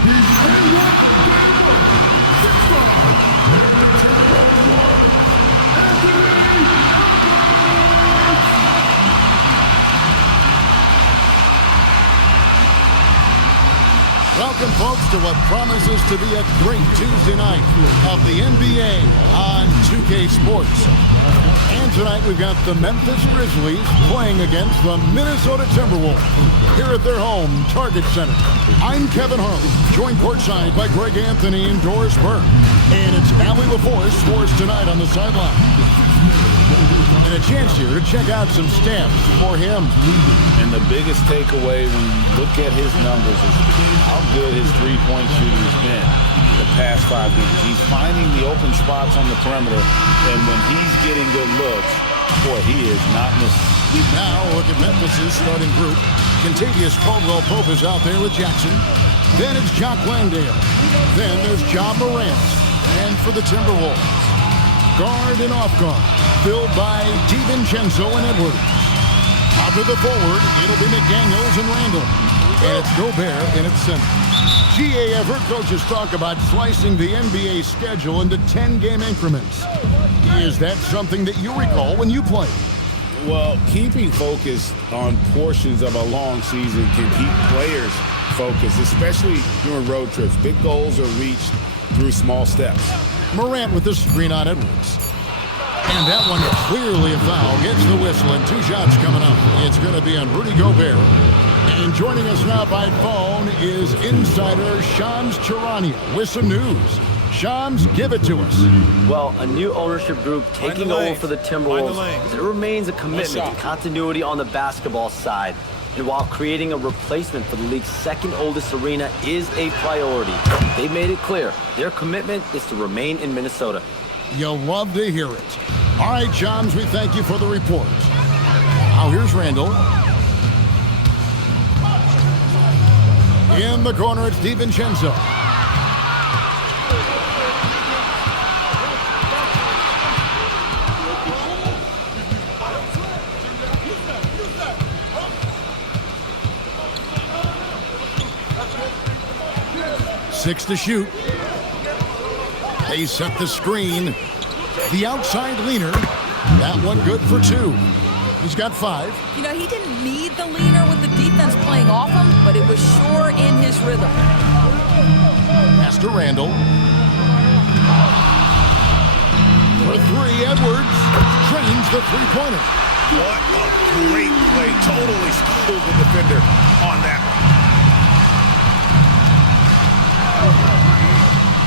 Welcome, folks, to what promises to be a great Tuesday night of the NBA on 2K Sports. And tonight we've got the Memphis Grizzlies playing against the Minnesota Timberwolves here at their home, Target Center. I'm Kevin Harlan, joined courtside by Greg Anthony and Doris Burke. And it's Allie LaForce Sports tonight on the sideline. And a chance here to check out some stats for him. And the biggest takeaway when you look at his numbers is how good his three-point shooting has been the past 5 games. He's finding the open spots on the perimeter, and when he's getting good looks, boy, he is not missing. Now look at Memphis' starting group. Contavious Caldwell-Pope is out there with Jackson. Then it's Jock Landale. Then there's John Morant. And for the Timberwolves, guard and off guard, filled by DiVincenzo and Edwards. Out to the forward, it'll be McDaniels and Randall. And it's Gobert in its center. GA, I've heard coaches talk about slicing the NBA schedule into 10-game increments. Is that something that you recall when you played? Well, keeping focus on portions of a long season can keep players focused, especially during road trips. Big goals are reached through small steps. Morant with the screen on Edwards. And that one clearly a foul. Gets the whistle and 2 shots coming up. It's going to be on Rudy Gobert. And joining us now by phone is insider Shams Charania with some news. Shams, give it to us. Well, a new ownership group taking over for the Timberwolves. There remains a commitment to continuity on the basketball side. And while creating a replacement for the league's second oldest arena is a priority, they've made it clear their commitment is to remain in Minnesota. You'll love to hear it. All right, Shams, we thank you for the report. Now here's Randall. In the corner, it's DiVincenzo. Six to shoot. They set the screen. The outside leaner. That one good for 2. He's got 5. You know, he didn't need the leaner with the defense playing off him, but it was sure in his rhythm. Pass to Randall. For 3, Edwards trains the three-pointer. What a great play. Totally schooled the defender on that one.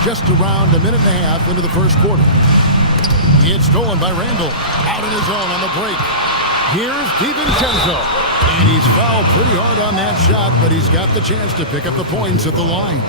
Just around a minute and a half into the first quarter. It's stolen by Randall. Out in his own on the break. Here's DiVincenzo. And he's fouled pretty hard on that shot, but he's got the chance to pick up the points at the line.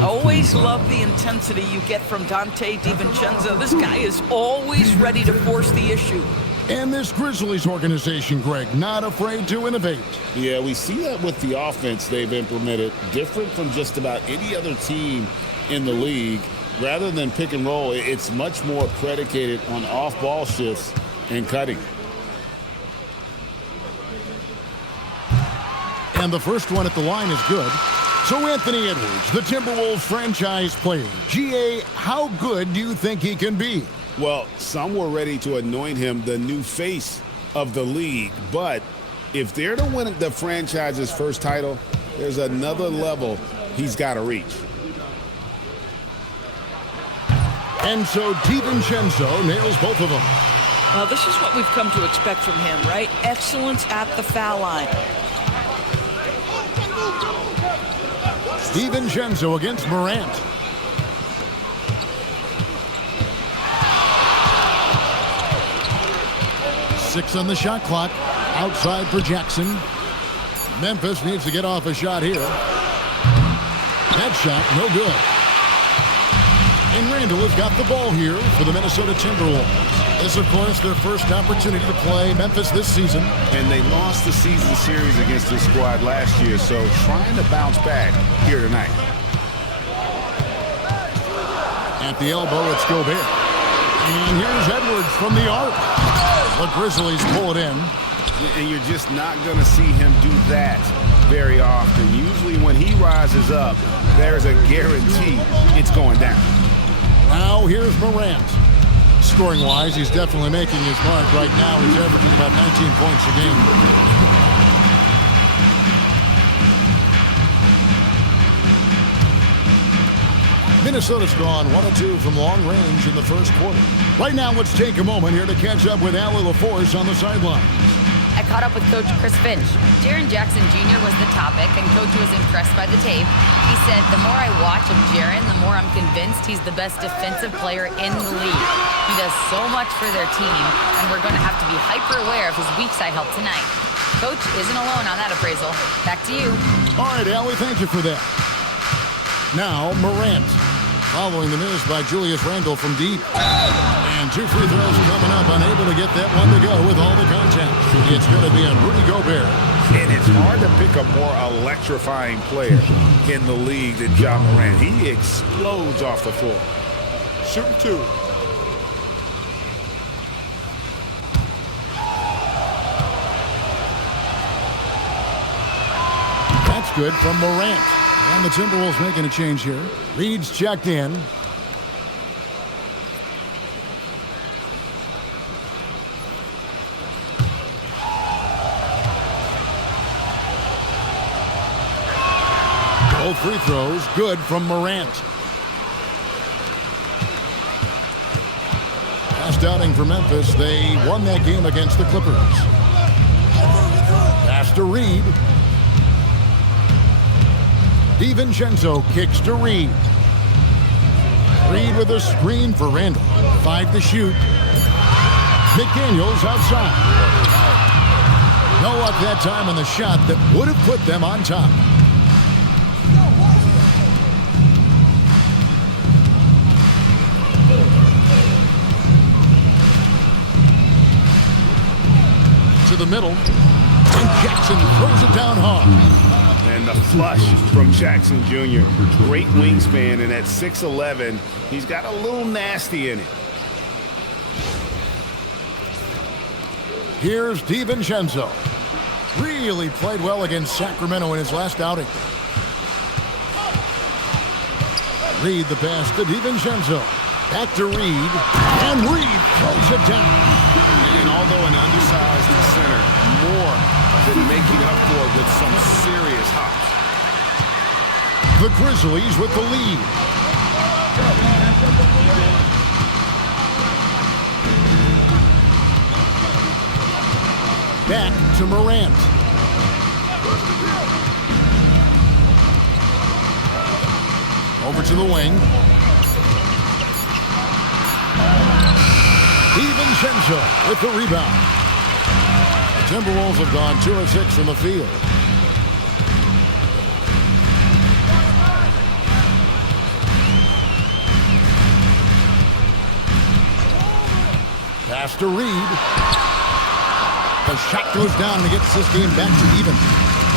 Always love the intensity you get from Dante DiVincenzo. This guy is always ready to force the issue. And this Grizzlies organization, Greg, not afraid to innovate. Yeah, we see that with the offense they've implemented, different from just about any other team in the league. Rather than pick and roll, it's much more predicated on off-ball shifts and cutting. And the first one at the line is good. So Anthony Edwards, the Timberwolves franchise player. GA, how good do you think he can be? Well, some were ready to anoint him the new face of the league. But if they're to win the franchise's first title, there's another level he's got to reach. And so DiVincenzo nails both of them. Well, this is what we've come to expect from him, right? Excellence at the foul line. DiVincenzo against Morant. Six on the shot clock. Outside for Jackson. Memphis needs to get off a shot here. That shot, no good. And Randall has got the ball here for the Minnesota Timberwolves. This, of course, their first opportunity to play Memphis this season. And they lost the season series against this squad last year, so trying to bounce back here tonight. At the elbow, it's Gobert. And here's Edwards from the arc. The Grizzlies pull it in. And you're just not going to see him do that very often. Usually usually when he rises up, there's a guarantee it's going down. Now here's Morant. Scoring-wise, he's definitely making his mark right now. He's averaging about 19 points a game. Minnesota's gone 1 of 2 from long range in the first quarter. Right now, let's take a moment here to catch up with Allie LaForce on the sideline. I caught up with Coach Chris Finch. Jaren Jackson Jr. was the topic, and Coach was impressed by the tape. He said, the more I watch of Jaren, the more I'm convinced he's the best defensive player in the league. He does so much for their team, and we're going to have to be hyper-aware of his weak side help tonight. Coach isn't alone on that appraisal. Back to you. All right, Allie, thank you for that. Now, Morant, following the miss by Julius Randle from deep. And 2 free throws coming up, unable to get that one to go with all the contact. It's going to be a Rudy Gobert. And it's hard to pick a more electrifying player in the league than Ja Morant. He explodes off the floor. Shooting 2. That's good from Morant. And the Timberwolves making a change here. Reed's checked in. Both free throws good from Morant. Last outing for Memphis, they won that game against the Clippers. Pass to Reed. DiVincenzo kicks to Reed. Reed with a screen for Randle. 5 to shoot. McDaniels outside. No luck that time on the shot that would have put them on top. To the middle. And Jackson throws it down hard. And the flush from Jackson Jr. Great wingspan, and at 6'11", he's got a little nasty in it. Here's DiVincenzo. Really played well against Sacramento in his last outing. Reed the pass to DiVincenzo. Back to Reed. And Reed throws it down. And although an undersized center, more than making up for it with some serious hops. The Grizzlies with the lead. Back to Morant. Over to the wing. DiVincenzo with the rebound. The Timberwolves have gone 2 of 6 from the field. Pass to Reed. The shot goes down and it gets this game back to even.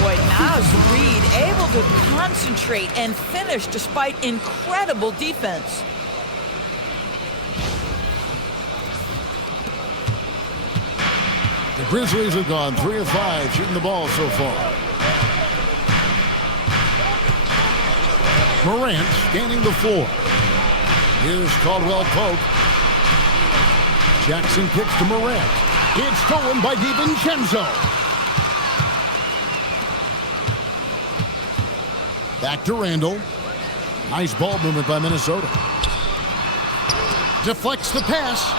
Boy, now's Reed able to concentrate and finish despite incredible defense. The Grizzlies have gone 3 of 5 shooting the ball so far. Morant scanning the floor. Here's Caldwell Pope. Jackson kicks to Morant. It's stolen by DiVincenzo. Back to Randle. Nice ball movement by Minnesota. Deflects the pass.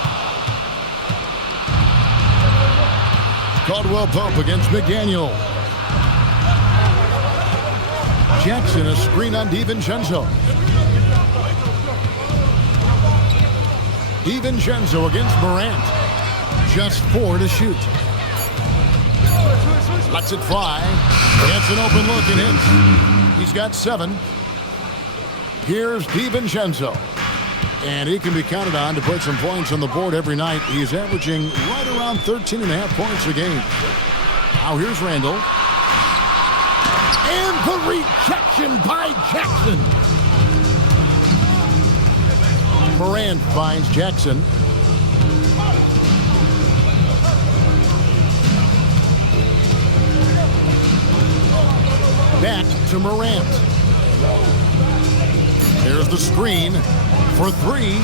Caldwell Pope against McDaniel. Jackson a screen on DiVincenzo. DiVincenzo against Morant. Just 4 to shoot. Lets it fly. Gets an open look and hits. He's got 7. Here's DiVincenzo. And he can be counted on to put some points on the board every night. He's averaging right around 13.5 points a game. Now here's Randle. And the rejection by Jackson. Morant finds Jackson. Back to Morant. There's the screen for three.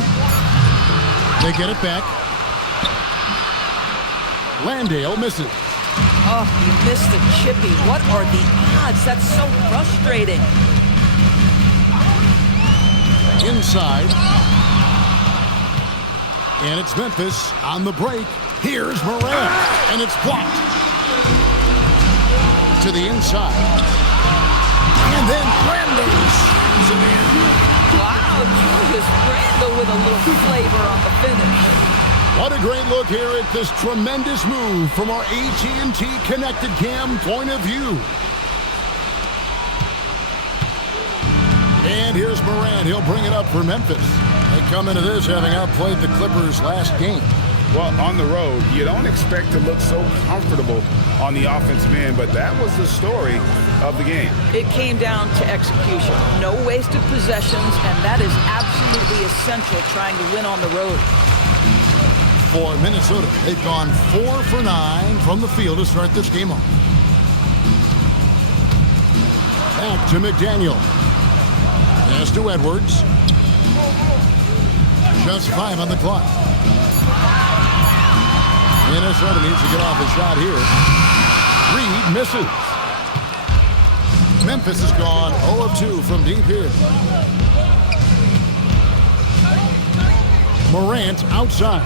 They get it back. Landale misses. Oh, he missed the chippy. What are the odds? That's so frustrating. Inside. And it's Memphis on the break. Here's Morant. And it's blocked. To the inside. And then Randall shoots it in. Wow, Julius Randle with a little flavor on the finish. What a great look here at this tremendous move from our AT&T Connected Cam point of view. And here's Morant. He'll bring it up for Memphis. They come into this having outplayed the Clippers last game. Well, on the road, you don't expect to look so comfortable on the offensive end, but that was the story of the game. It came down to execution. No wasted possessions, and that is absolutely essential trying to win on the road. For Minnesota, they've gone 4 for 9 from the field to start this game off. Back to McDaniel. Pass to Edwards. Just 5 on the clock. Minnesota needs to get off a shot here. Reed misses. Memphis has gone 0 of 2 from deep here. Morant outside.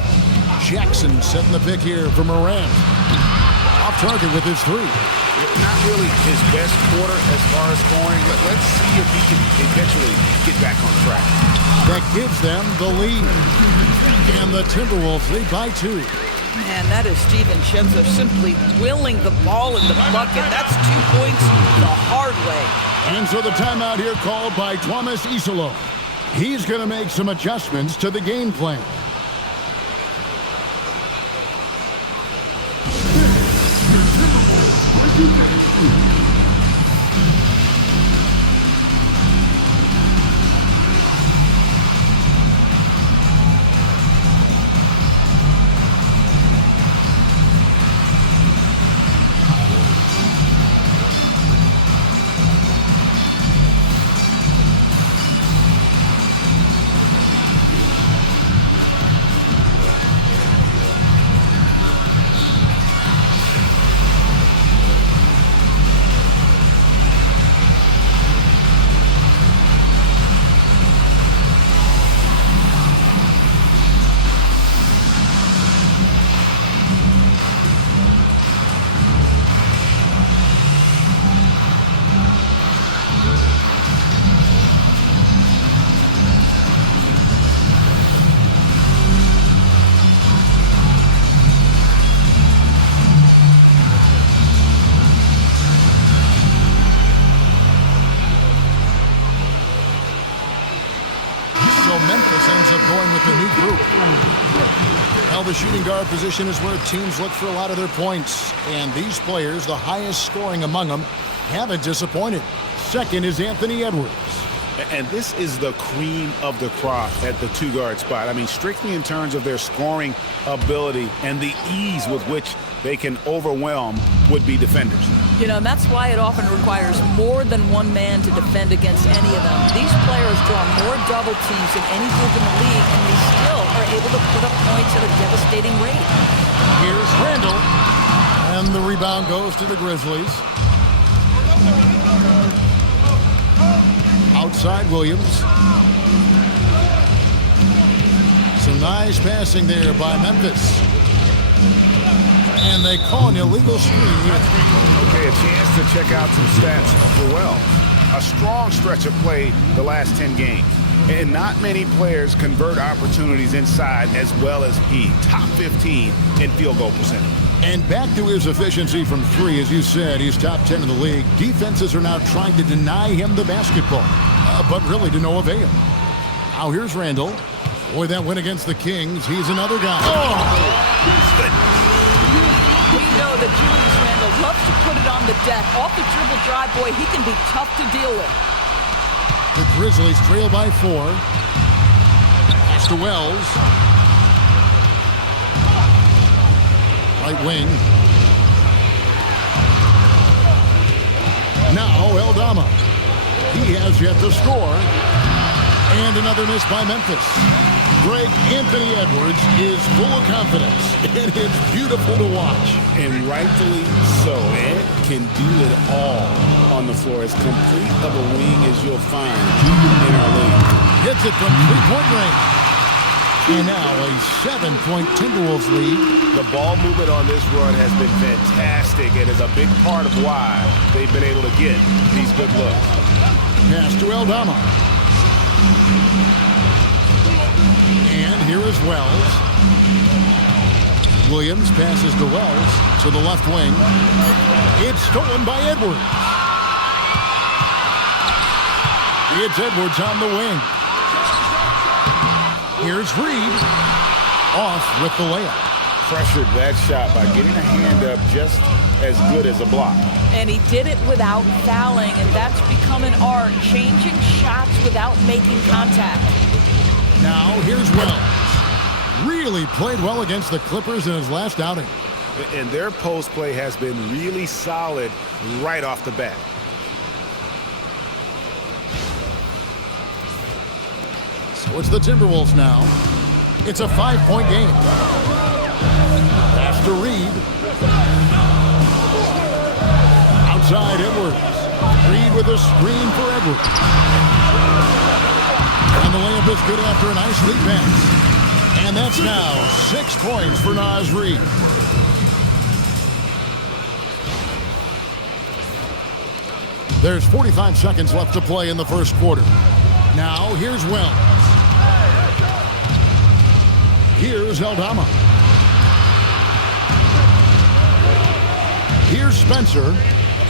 Jackson setting the pick here for Morant. Off target with his three. Not really his best quarter as far as scoring, but let's see if he can eventually get back on track. That gives them the lead. And the Timberwolves lead by 2. Man, that is Steven Chenzo simply willing the ball in the bucket. That's 2 points the hard way. And so the timeout here called by Thomas Isolo. He's going to make some adjustments to the game plan. Memphis ends up going with the new group. Well, the shooting guard position is where teams look for a lot of their points. And these players, the highest scoring among them, haven't disappointed. Second is Anthony Edwards. And this is the cream of the crop at the two-guard spot. I mean, strictly in terms of their scoring ability and the ease with which they can overwhelm would-be defenders. You know, and that's why it often requires more than one man to defend against any of them. These players draw more double teams than any group in the league, and they still are able to put up points at a devastating rate. Here's Randall. And the rebound goes to the Grizzlies. Outside Williams. Some nice passing there by Memphis. And they call an illegal screen here. Okay, a chance to check out some stats for Wells. A strong stretch of play the last 10 games. And not many players convert opportunities inside as well as he. Top 15 in field goal percentage. And back to his efficiency from three, as you said, he's top 10 in the league. Defenses are now trying to deny him the basketball, but really to no avail. Now here's Randall. Boy, that win against the Kings. He's another guy. We know that Julius Randle loves to put it on the deck. Off the dribble drive, boy, he can be tough to deal with. The Grizzlies trail by 4. Pass to Wells. Right wing. Now Eldama. He has yet to score. And another miss by Memphis. Greg, Anthony Edwards is full of confidence, and it's beautiful to watch. And rightfully so. Ed can do it all on the floor. As complete of a wing as you'll find in our league. Hits it from three-point range. And now a 7-point Timberwolves lead. The ball movement on this run has been fantastic and is a big part of why they've been able to get these good looks. Pass to Eldama. And here is Wells. Williams passes to Wells to the left wing. It's stolen by Edwards. It's Edwards on the wing. Here's Reed. Off with the layup. Pressured that shot by getting a hand up just as good as a block. And he did it without fouling, and that's become an art, changing shots without making contact. Now here's Wells. Really played well against the Clippers in his last outing. And their post play has been really solid right off the bat. So it's the Timberwolves now. It's a 5-point game. Pass to Reed. Outside Edwards. Reed with a screen for Edwards. And the layup is good after a nice lead pass. And that's now 6 points for Naz Reid. There's 45 seconds left to play in the first quarter. Now here's Wells. Here's Eldama. Here's Spencer.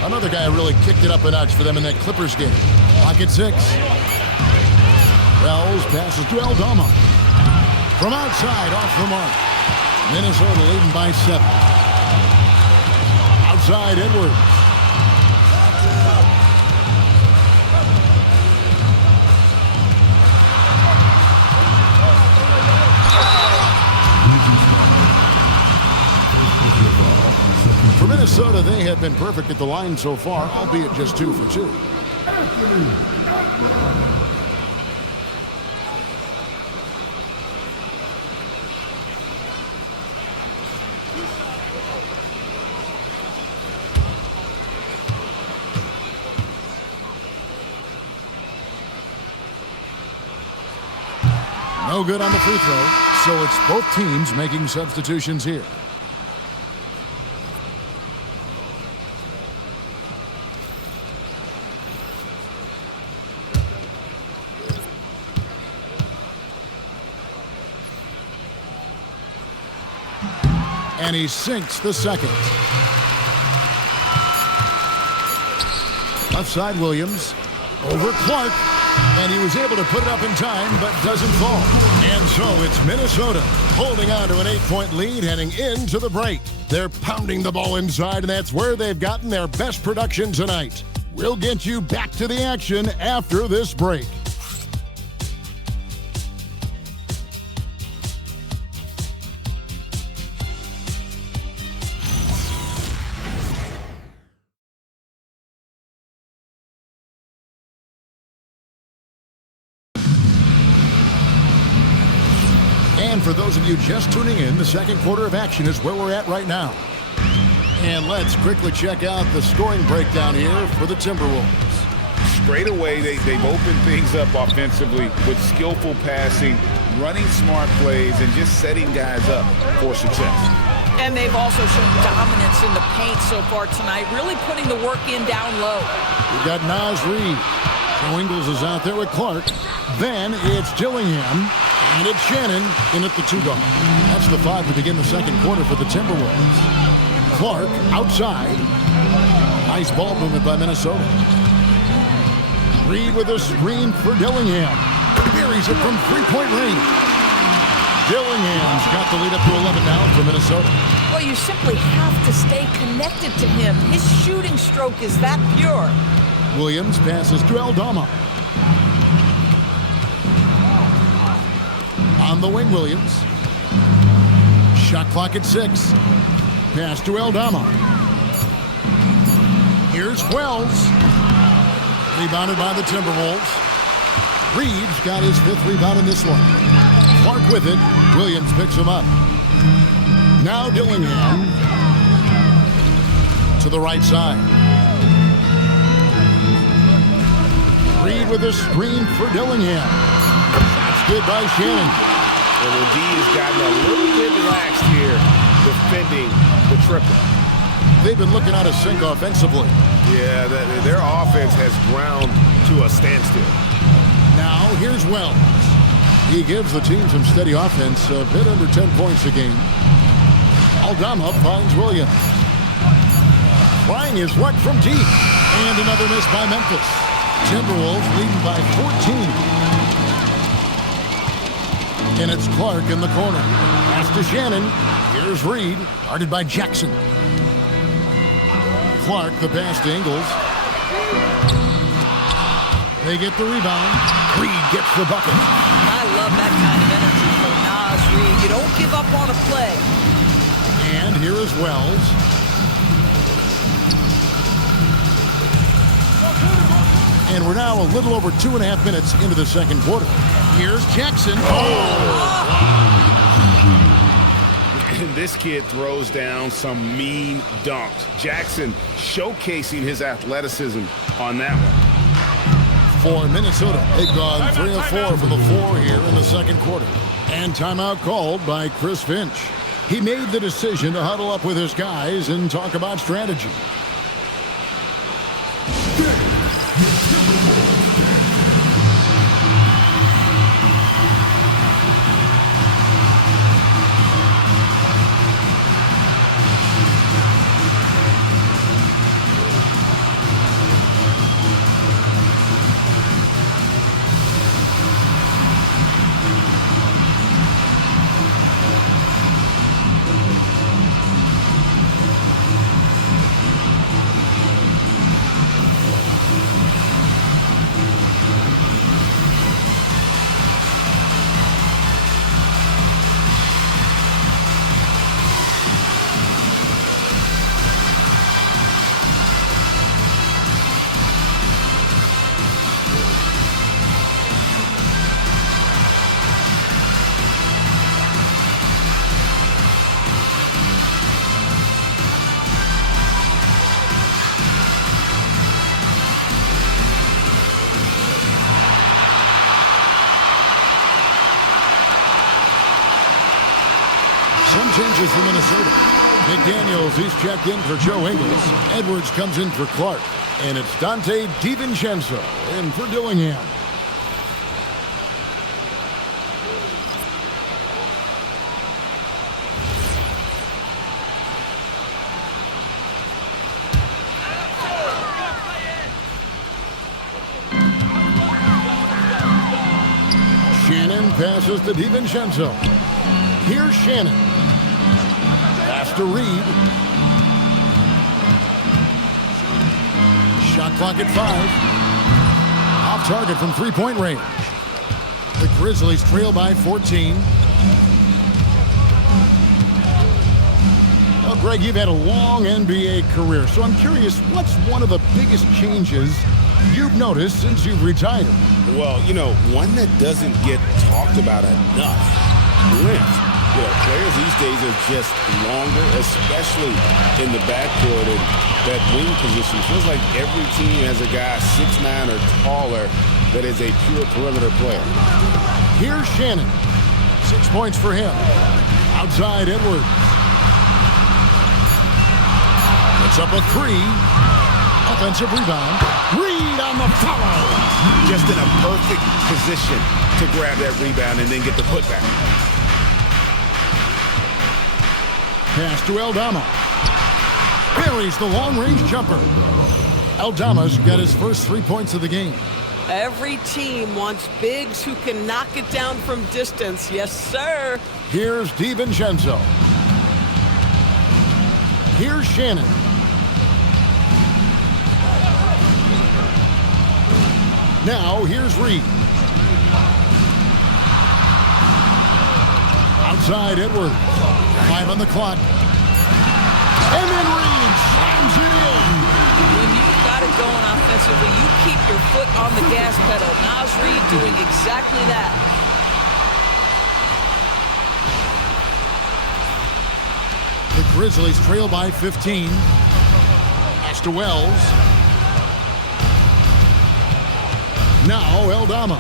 Another guy who really kicked it up a notch for them in that Clippers game. Clock at 6. Wells passes to Eldama. From outside, off the mark. Minnesota leading by 7. Outside, Edwards. For Minnesota, they have been perfect at the line so far, albeit just 2 for 2. No good on the free throw, so it's both teams making substitutions here. And he sinks the second. Left side, Williams. Over Clark. And he was able to put it up in time, but doesn't fall. And so it's Minnesota holding on to an 8-point lead heading into the break. They're pounding the ball inside, and that's where they've gotten their best production tonight. We'll get you back to the action after this break. And for those of you just tuning in, the second quarter of action is where we're at right now. And let's quickly check out the scoring breakdown here for the Timberwolves. Straight away, they've opened things up offensively with skillful passing, running smart plays, and just setting guys up for success. And they've also shown dominance in the paint so far tonight, really putting the work in down low. We've got Naz Reid. Joe Ingles is out there with Clark. Then it's Dillingham. And it's Shannon in at the 2 guard. That's the 5 to begin the second quarter for the Timberwolves. Clark outside. Nice ball movement by Minnesota. Reed with a screen for Dillingham. Buries it from 3-point range. Dillingham's got the lead up to 11 now for Minnesota. Well, you simply have to stay connected to him. His shooting stroke is that pure. Williams passes to Eldama. On the wing, Williams. Shot clock at 6. Pass to Eldama. Here's Wells. Rebounded by the Timberwolves. Reeves got his 5th rebound in this one. Clark with it. Williams picks him up. Now Dillingham to the right side. Reed with a screen for Dillingham. That's good by Shannon. And the D has gotten a little bit relaxed here defending the triple. They've been looking out of sync offensively. Yeah, their offense has ground to a standstill. Now here's Wells. He gives the team some steady offense, a bit under 10 points a game. Aldama finds Williams. Trying his luck from deep. And another miss by Memphis. Timberwolves leading by 14. And it's Clark in the corner. Pass to Shannon. Here's Reed, guarded by Jackson. Clark, the pass to Ingles. They get the rebound. Reed gets the bucket. I love that kind of energy from Nas Reed. You don't give up on a play. And here is Wells. And we're now a little over 2.5 minutes into the second quarter. Here's Jackson. And this kid throws down some mean dunks. Jackson showcasing his athleticism on that one. For Minnesota, they've gone 3 of 4 from the floor here in the second quarter. And timeout called by Chris Finch. He made the decision to huddle up with his guys and talk about strategy. Some changes for Minnesota. McDaniels, he's checked in for Joe Ingles. Edwards comes in for Clark. And it's Dante DiVincenzo in for Dillingham. Shannon passes to DiVincenzo. Here's Shannon. Pass to Reed. Shot clock at 5. Off target from three-point range. The Grizzlies trail by 14. Well, Greg, you've had a long NBA career, so I'm curious, what's one of the biggest changes you've noticed since you've retired? Well, you know, one that doesn't get talked about enough, length. You know, players these days are just longer, especially in the backcourt, and that wing position. Feels like every team has a guy 6'9" or taller that is a pure perimeter player. Here's Shannon. 6 points for him. Outside Edwards. It's up a 3. Offensive rebound. Reed on the follow. Just in a perfect position to grab that rebound and then get the putback. Pass to Aldama. Buries the long-range jumper. Aldama's got his first 3 points of the game. Every team wants bigs who can knock it down from distance. Yes, sir. Here's DiVincenzo. Here's Shannon. Now, here's Reed. Outside Edwards. 5 on the clock. And then Reed slams it in. When you get going offensively, you keep your foot on the gas pedal. Naz Reid doing exactly that. The Grizzlies trail by 15. Pass to Wells. Now Eldama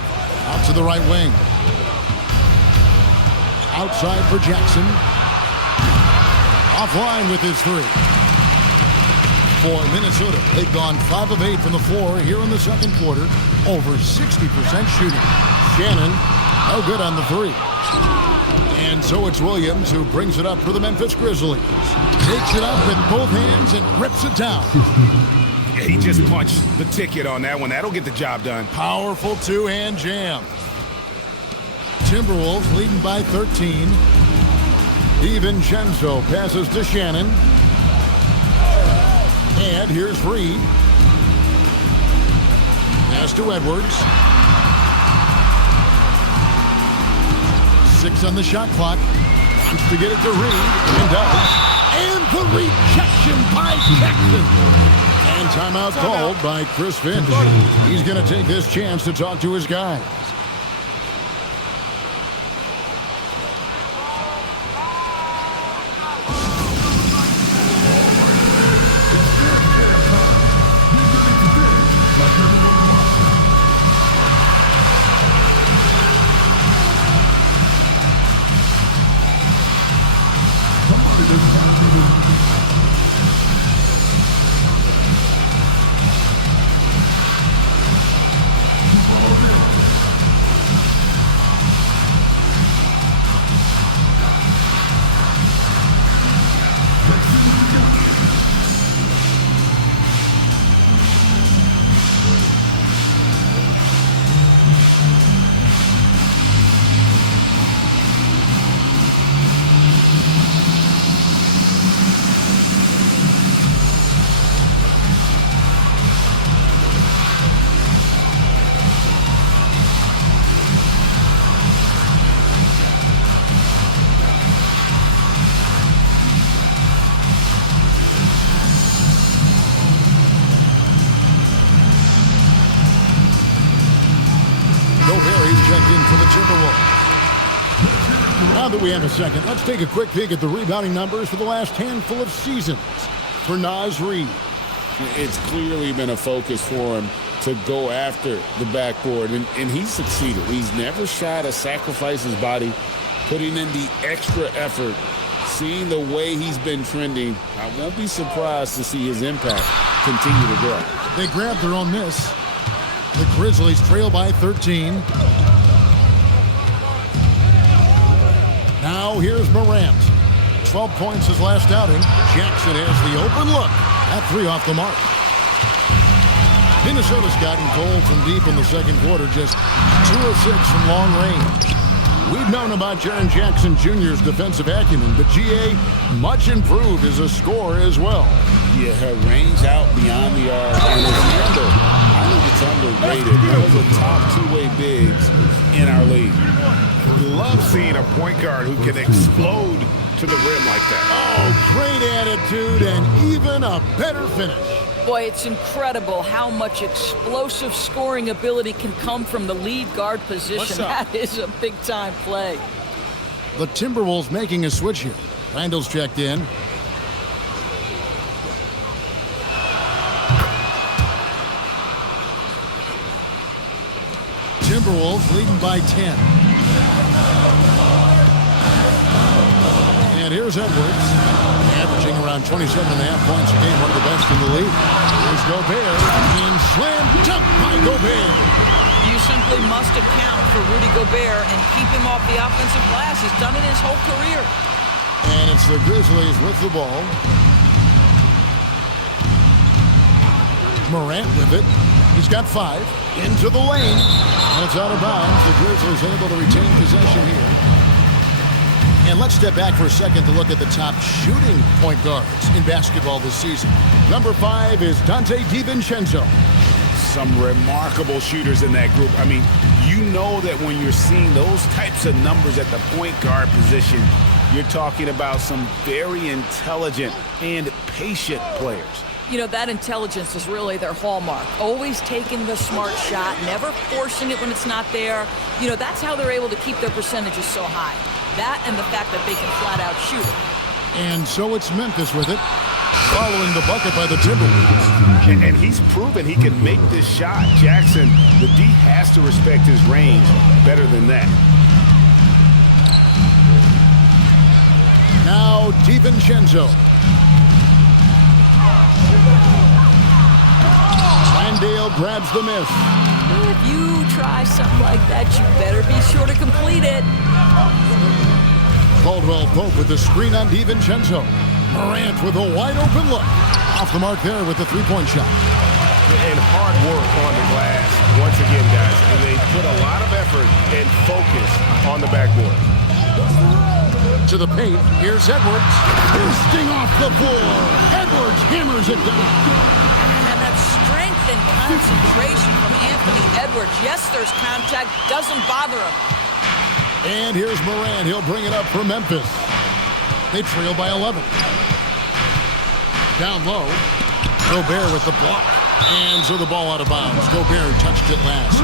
out to the right wing. Outside for Jackson. Offline with his three. For Minnesota, they've gone 5 of 8 from the floor here in the second quarter. Over 60% shooting. Shannon, no good on the three. And so it's Williams who brings it up for the Memphis Grizzlies. Takes it up with both hands and rips it down. Yeah, he just punched the ticket on that one. That'll get the job done. Powerful two-hand jam. Timberwolves leading by 13. DiVincenzo passes to Shannon. And here's Reid. Pass to Edwards. 6 on the shot clock. Wants to get it to Reid. And does. And the rejection by Jackson. And timeout called by Chris Finch. He's going to take this chance to talk to his guys. Checked in for the Timberwolves. Now that we have a second, let's take a quick peek at the rebounding numbers for the last handful of seasons for Naz Reid. It's clearly been a focus for him to go after the backboard, and he's succeeded. He's never shy to sacrifice his body, putting in the extra effort. Seeing the way he's been trending, I won't be surprised to see his impact continue to grow. They grab their own miss. The Grizzlies trail by 13. Now here's Morant. 12 points his last outing. Jackson has the open look. That three off the mark. Minnesota's gotten cold from deep in the second quarter, just 2 of 6 from long range. We've known about Jaren Jackson Jr.'s defensive acumen, but GA much improved as a scorer as well. Yeah, her range out beyond the arc, and his handle, I think it's underrated. One of the top two-way bigs in our league. Love seeing a point guard who can explode to the rim like that. Oh, great attitude and even a better finish. Boy, it's incredible how much explosive scoring ability can come from the lead guard position. That is a big-time play. The Timberwolves making a switch here. Randall's checked in. Timberwolves leading by 10. And here's Edwards, averaging around 27.5 points a game, one of the best in the league. Here's Gobert, and slam dunk by Gobert. You simply must account for Rudy Gobert and keep him off the offensive glass. He's done it his whole career. And it's the Grizzlies with the ball. Morant with it. He's got 5 into the lane. And it's out of bounds. The Grizzlies able to retain possession here. And let's step back for a second to look at the top shooting point guards in basketball this season. Number 5 is Dante DiVincenzo. Some remarkable shooters in that group. I mean, you know that when you're seeing those types of numbers at the point guard position, you're talking about some very intelligent and patient players. You know, that intelligence is really their hallmark. Always taking the smart shot, never forcing it when it's not there. You know, that's how they're able to keep their percentages so high. That and the fact that they can flat out shoot it. And so it's Memphis with it, following the bucket by the Timberwolves. And he's proven he can make this shot. Jackson, the D has to respect his range better than that. Now DiVincenzo. Landale grabs the miss. If you try something like that, you better be sure to complete it. Caldwell Pope with the screen on DiVincenzo. Morant with a wide open look. Off the mark there with the three-point shot. And hard work on the glass once again, guys. And they put a lot of effort and focus on the backboard. To the paint, here's Edwards. Bursting off the floor. Edwards hammers it down. And that strength and concentration from Anthony Edwards. Yes, there's contact. Doesn't bother him. And here's Morant. He'll bring it up for Memphis. They trail by 11. Down low. Gobert with the block. And so the ball out of bounds. Gobert touched it last.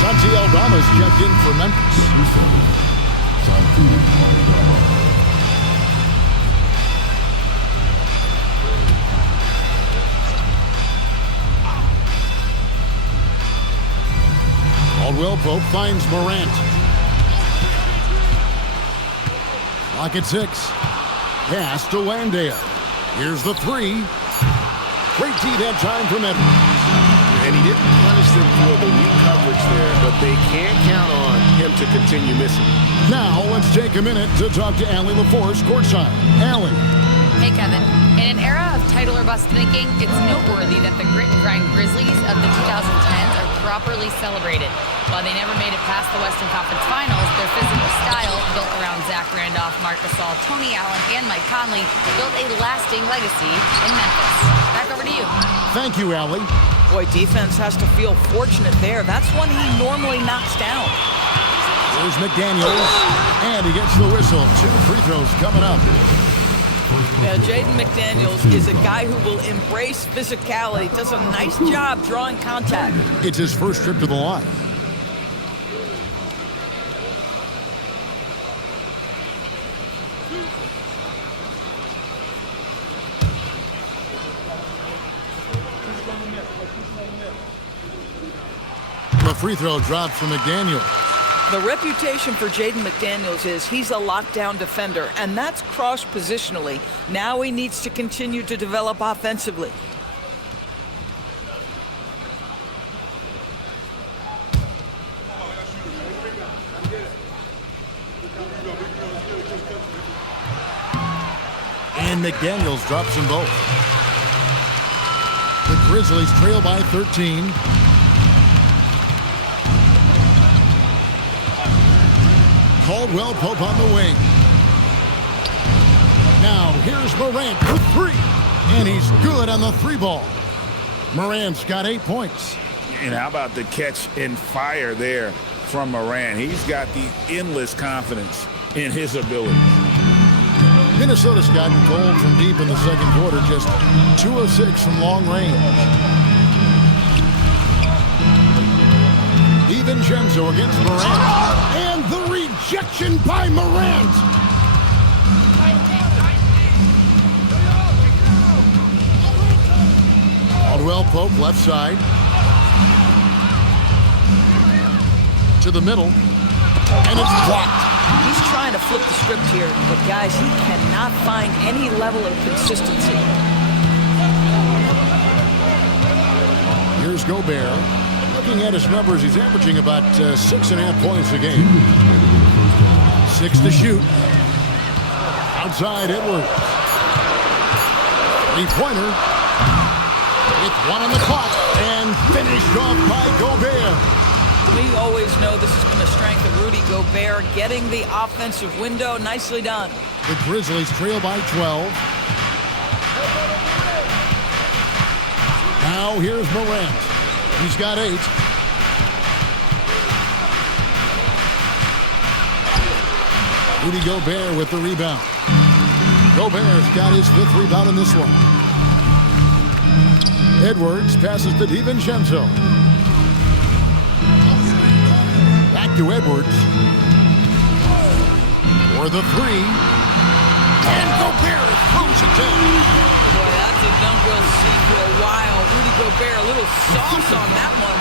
Santi Aldama's checked in for Memphis. Caldwell Pope finds Morant. Clock at 6. Pass to Landale. Here's the three. Great D that time from Edwards. And he didn't punish them for the weak coverage there, but they can't count on him to continue missing. Now let's take a minute to talk to Allie LaForce courtside. Allie. Hey, Kevin. In an era of title or bust thinking, it's noteworthy that the grit and grind Grizzlies of the 2010s are properly celebrated. While they never made it past the Western Conference Finals, their physical style, built around Zach Randolph, Marc Gasol, Tony Allen, and Mike Conley, built a lasting legacy in Memphis. Back over to you. Thank you, Allie. Boy, defense has to feel fortunate there. That's one he normally knocks down. Here's McDaniels, and he gets the whistle. 2 free throws coming up. Yeah, Jaden McDaniels is a guy who will embrace physicality. Does a nice job drawing contact. It's his first trip to the line. The free throw dropped from McDaniels. The reputation for Jaden McDaniels is he's a lockdown defender, and that's cross-positionally. Now he needs to continue to develop offensively. And McDaniels drops them both. The Grizzlies trail by 13. Caldwell Pope on the wing. Now here's Morant for 3. And he's good on the 3 ball. Morant's got 8 points. And how about the catch and fire there from Morant? He's got the endless confidence in his ability. Minnesota's gotten cold from deep in the second quarter. Just 2 of 6 from long range. DiVincenzo against Morant. And the rejection by Morant. Caldwell Pope left side. To the middle. And it's blocked. He's trying to flip the script here, but guys, he cannot find any level of consistency. Here's Gobert. Looking at his numbers, he's averaging about 6.5 points a game. 6 to shoot. Outside Edwards. 3-pointer. With 1 on the clock. And finished off by Gobert. We always know this has been a strength of Rudy Gobert, getting the offensive window. Nicely done. The Grizzlies trail by 12. Now here's Morant. He's got 8. Rudy Gobert with the rebound. Gobert's got his 5th rebound in this one. Edwards passes to DiVincenzo. Back to Edwards. For the 3. And Gobert throws it down. Boy, that's a dunk we'll see for a while. Rudy Gobert, a little sauce on that one.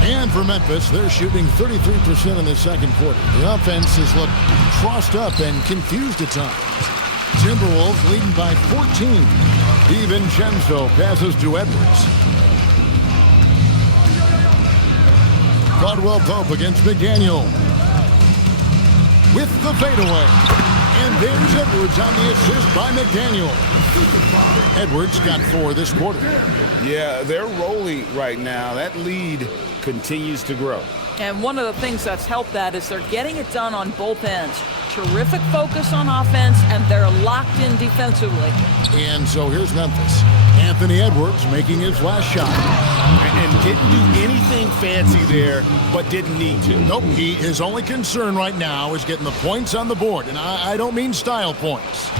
And for Memphis, they're shooting 33% in the second quarter. The offense has looked crossed up and confused at times. Timberwolves leading by 14. DiVincenzo passes to Edwards. Caldwell Pope against McDaniel. With the fadeaway. And there's Edwards on the assist by McDaniel. Edwards got 4 this quarter. Yeah, they're rolling right now. That lead continues to grow. And one of the things that's helped that is they're getting it done on both ends. Terrific focus on offense, and they're locked in defensively. And so here's Memphis. Anthony Edwards making his last shot. And didn't do anything fancy there, but didn't need to. Nope, his only concern right now is getting the points on the board. And I don't mean style points.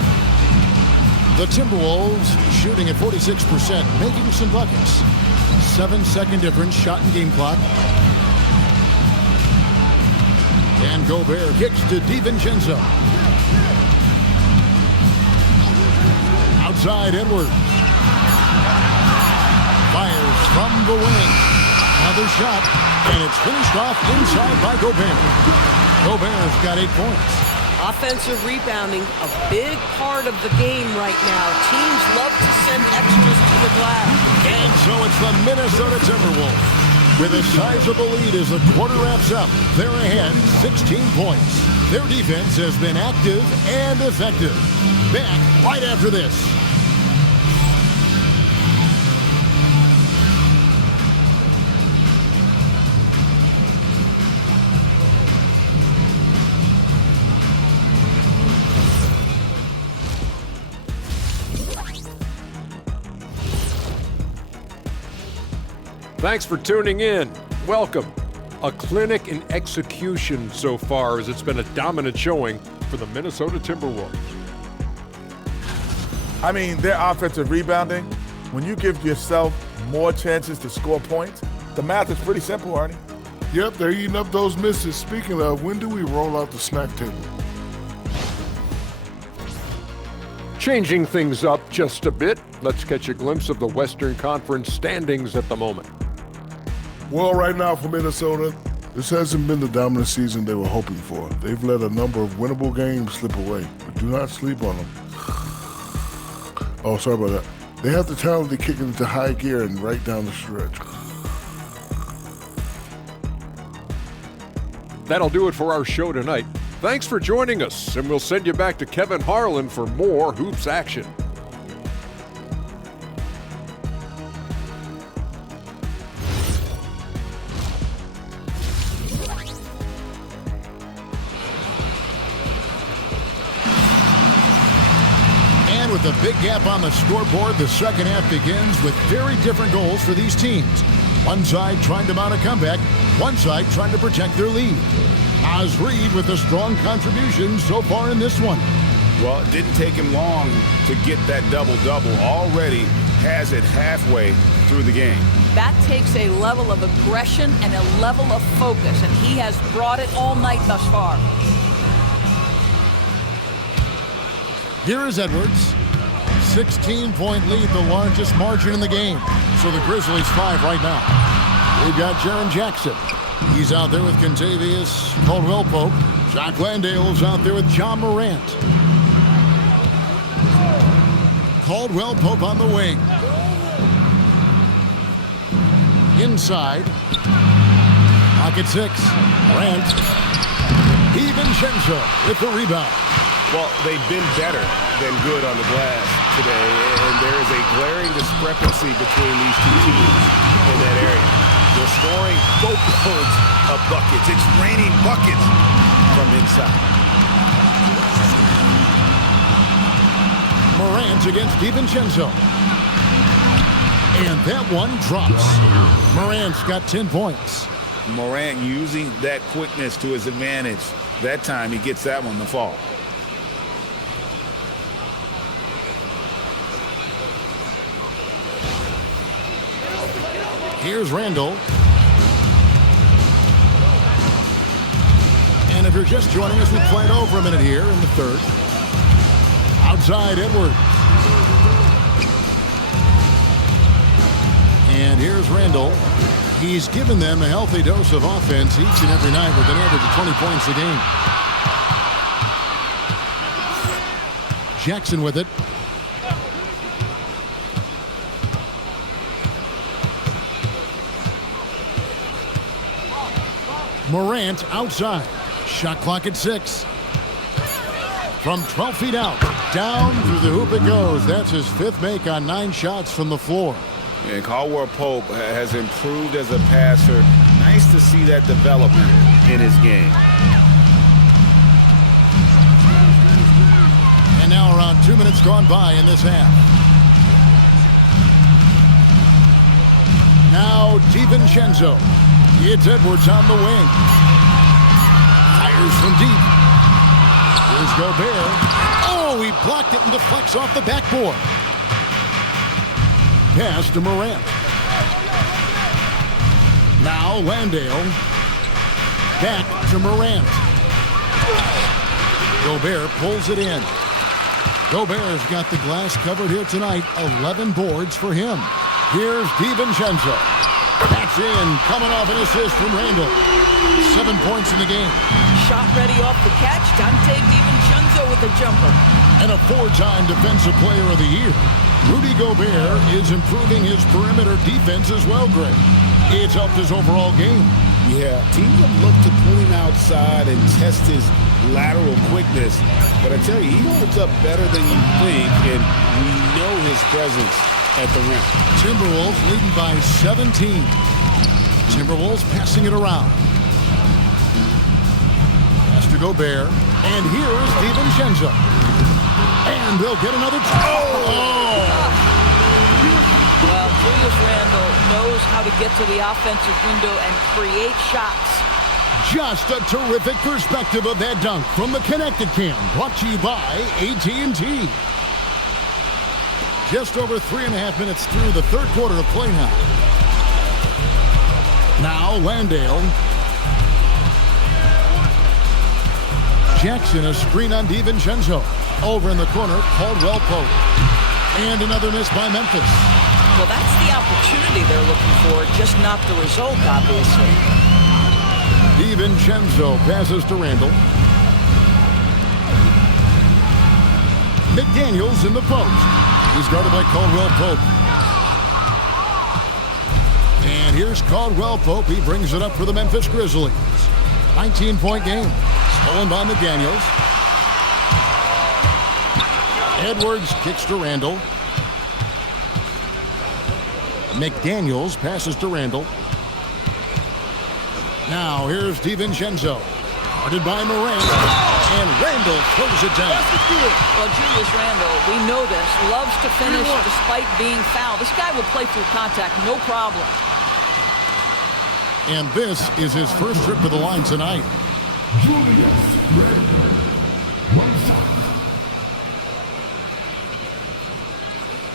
The Timberwolves shooting at 46%, making some buckets. 7-second difference, shot and game clock. And Gobert kicks to DiVincenzo. Outside Edwards. Fires from the wing. Another shot, and it's finished off inside by Gobert. Gobert's got 8 points. Offensive rebounding, a big part of the game right now. Teams love to send extras to the glass. And so it's the Minnesota Timberwolves. With a sizable lead as the quarter wraps up, they're ahead 16 points. Their defense has been active and effective. Back right after this. Thanks for tuning in. Welcome. A clinic in execution so far, as it's been a dominant showing for the Minnesota Timberwolves. I mean, their offensive rebounding, when you give yourself more chances to score points, the math is pretty simple, Arnie. Yep, they're eating up those misses. Speaking of, when do we roll out the snack table? Changing things up just a bit, let's catch a glimpse of the Western Conference standings at the moment. Well, right now for Minnesota, this hasn't been the dominant season they were hoping for. They've let a number of winnable games slip away, but do not sleep on them. Oh, sorry about that. They have the talent to kick it into high gear and right down the stretch. That'll do it for our show tonight. Thanks for joining us, and we'll send you back to Kevin Harlan for more hoops action. And with a big gap on the scoreboard, the second half begins with very different goals for these teams. One side trying to mount a comeback, one side trying to protect their lead. Oz Reed with a strong contribution so far in this one. Well, it didn't take him long to get that double-double. Already has it halfway through the game. That takes a level of aggression and a level of focus, and he has brought it all night thus far. Here is Edwards. 16-point lead, the largest margin in the game. So the Grizzlies 5 right now. We've got Jaren Jackson. He's out there with Kentavious Caldwell-Pope. Jock Landale's out there with John Morant. Caldwell-Pope on the wing. Inside. Pocket 6. Morant. DiVincenzo with the rebound. Well, they've been better than good on the glass today, and there is a glaring discrepancy between these two teams in that area. They're scoring boatloads of buckets. It's raining buckets from inside. Morant against DiVincenzo. And that one drops. Morant's got 10 points. Morant using that quickness to his advantage. That time he gets that one to fall. Here's Randall. And if you're just joining us, we played over a minute here in the third. Outside Edwards. And here's Randall. He's given them a healthy dose of offense each and every night with an average of 20 points a game. Jackson with it. Morant outside. Shot clock at 6. From 12 feet out. Down through the hoop it goes. That's his 5th make on 9 shots from the floor. And Caldwell-Pope has improved as a passer. Nice to see that development in his game. And now around 2 minutes gone by in this half. Now DiVincenzo. It's Edwards on the wing. Fires from deep. Here's Gobert. Oh, he blocked it and deflects off the backboard. Pass to Morant. Now Landale. Back to Morant. Gobert pulls it in. Gobert's got the glass covered here tonight. 11 boards for him. Here's DiVincenzo. That's in. Coming off an assist from Randall. 7 points in the game. Shot ready off the catch. Dante DiVincenzo with a jumper. And a 4-time Defensive Player of the Year. Rudy Gobert is improving his perimeter defense as well, Greg. It's helped his overall game. Yeah, teams have looked to pull him outside and test his lateral quickness. But I tell you, he holds up better than you think, and we know his presence at the rim. Timberwolves leading by 17. Timberwolves passing it around. Pass to Gobert. And here's DiVincenzo. And they'll get another. Well, Julius Randle knows how to get to the offensive window and create shots. Just a terrific perspective of that dunk from the Connected Cam, brought to you by AT&T. Just over 3.5 minutes through the third quarter of play now. Now Landale. Jackson, a screen on DiVincenzo. Over in the corner, Caldwell-Pope. And another miss by Memphis. Well, that's the opportunity they're looking for, just not the result, obviously. DiVincenzo passes to Randall. McDaniels in the post. He's guarded by Caldwell-Pope. And here's Caldwell-Pope. He brings it up for the Memphis Grizzlies. 19-point game. Stolen by McDaniels. Edwards kicks to Randall. McDaniels passes to Randall. Now here's DiVincenzo. Guarded by Morant. And Randall throws it down. Well, Julius Randle, we know this, loves to finish despite being fouled. This guy will play through contact, no problem. And this is his first trip to the line tonight. Julius Randle. 1 shot.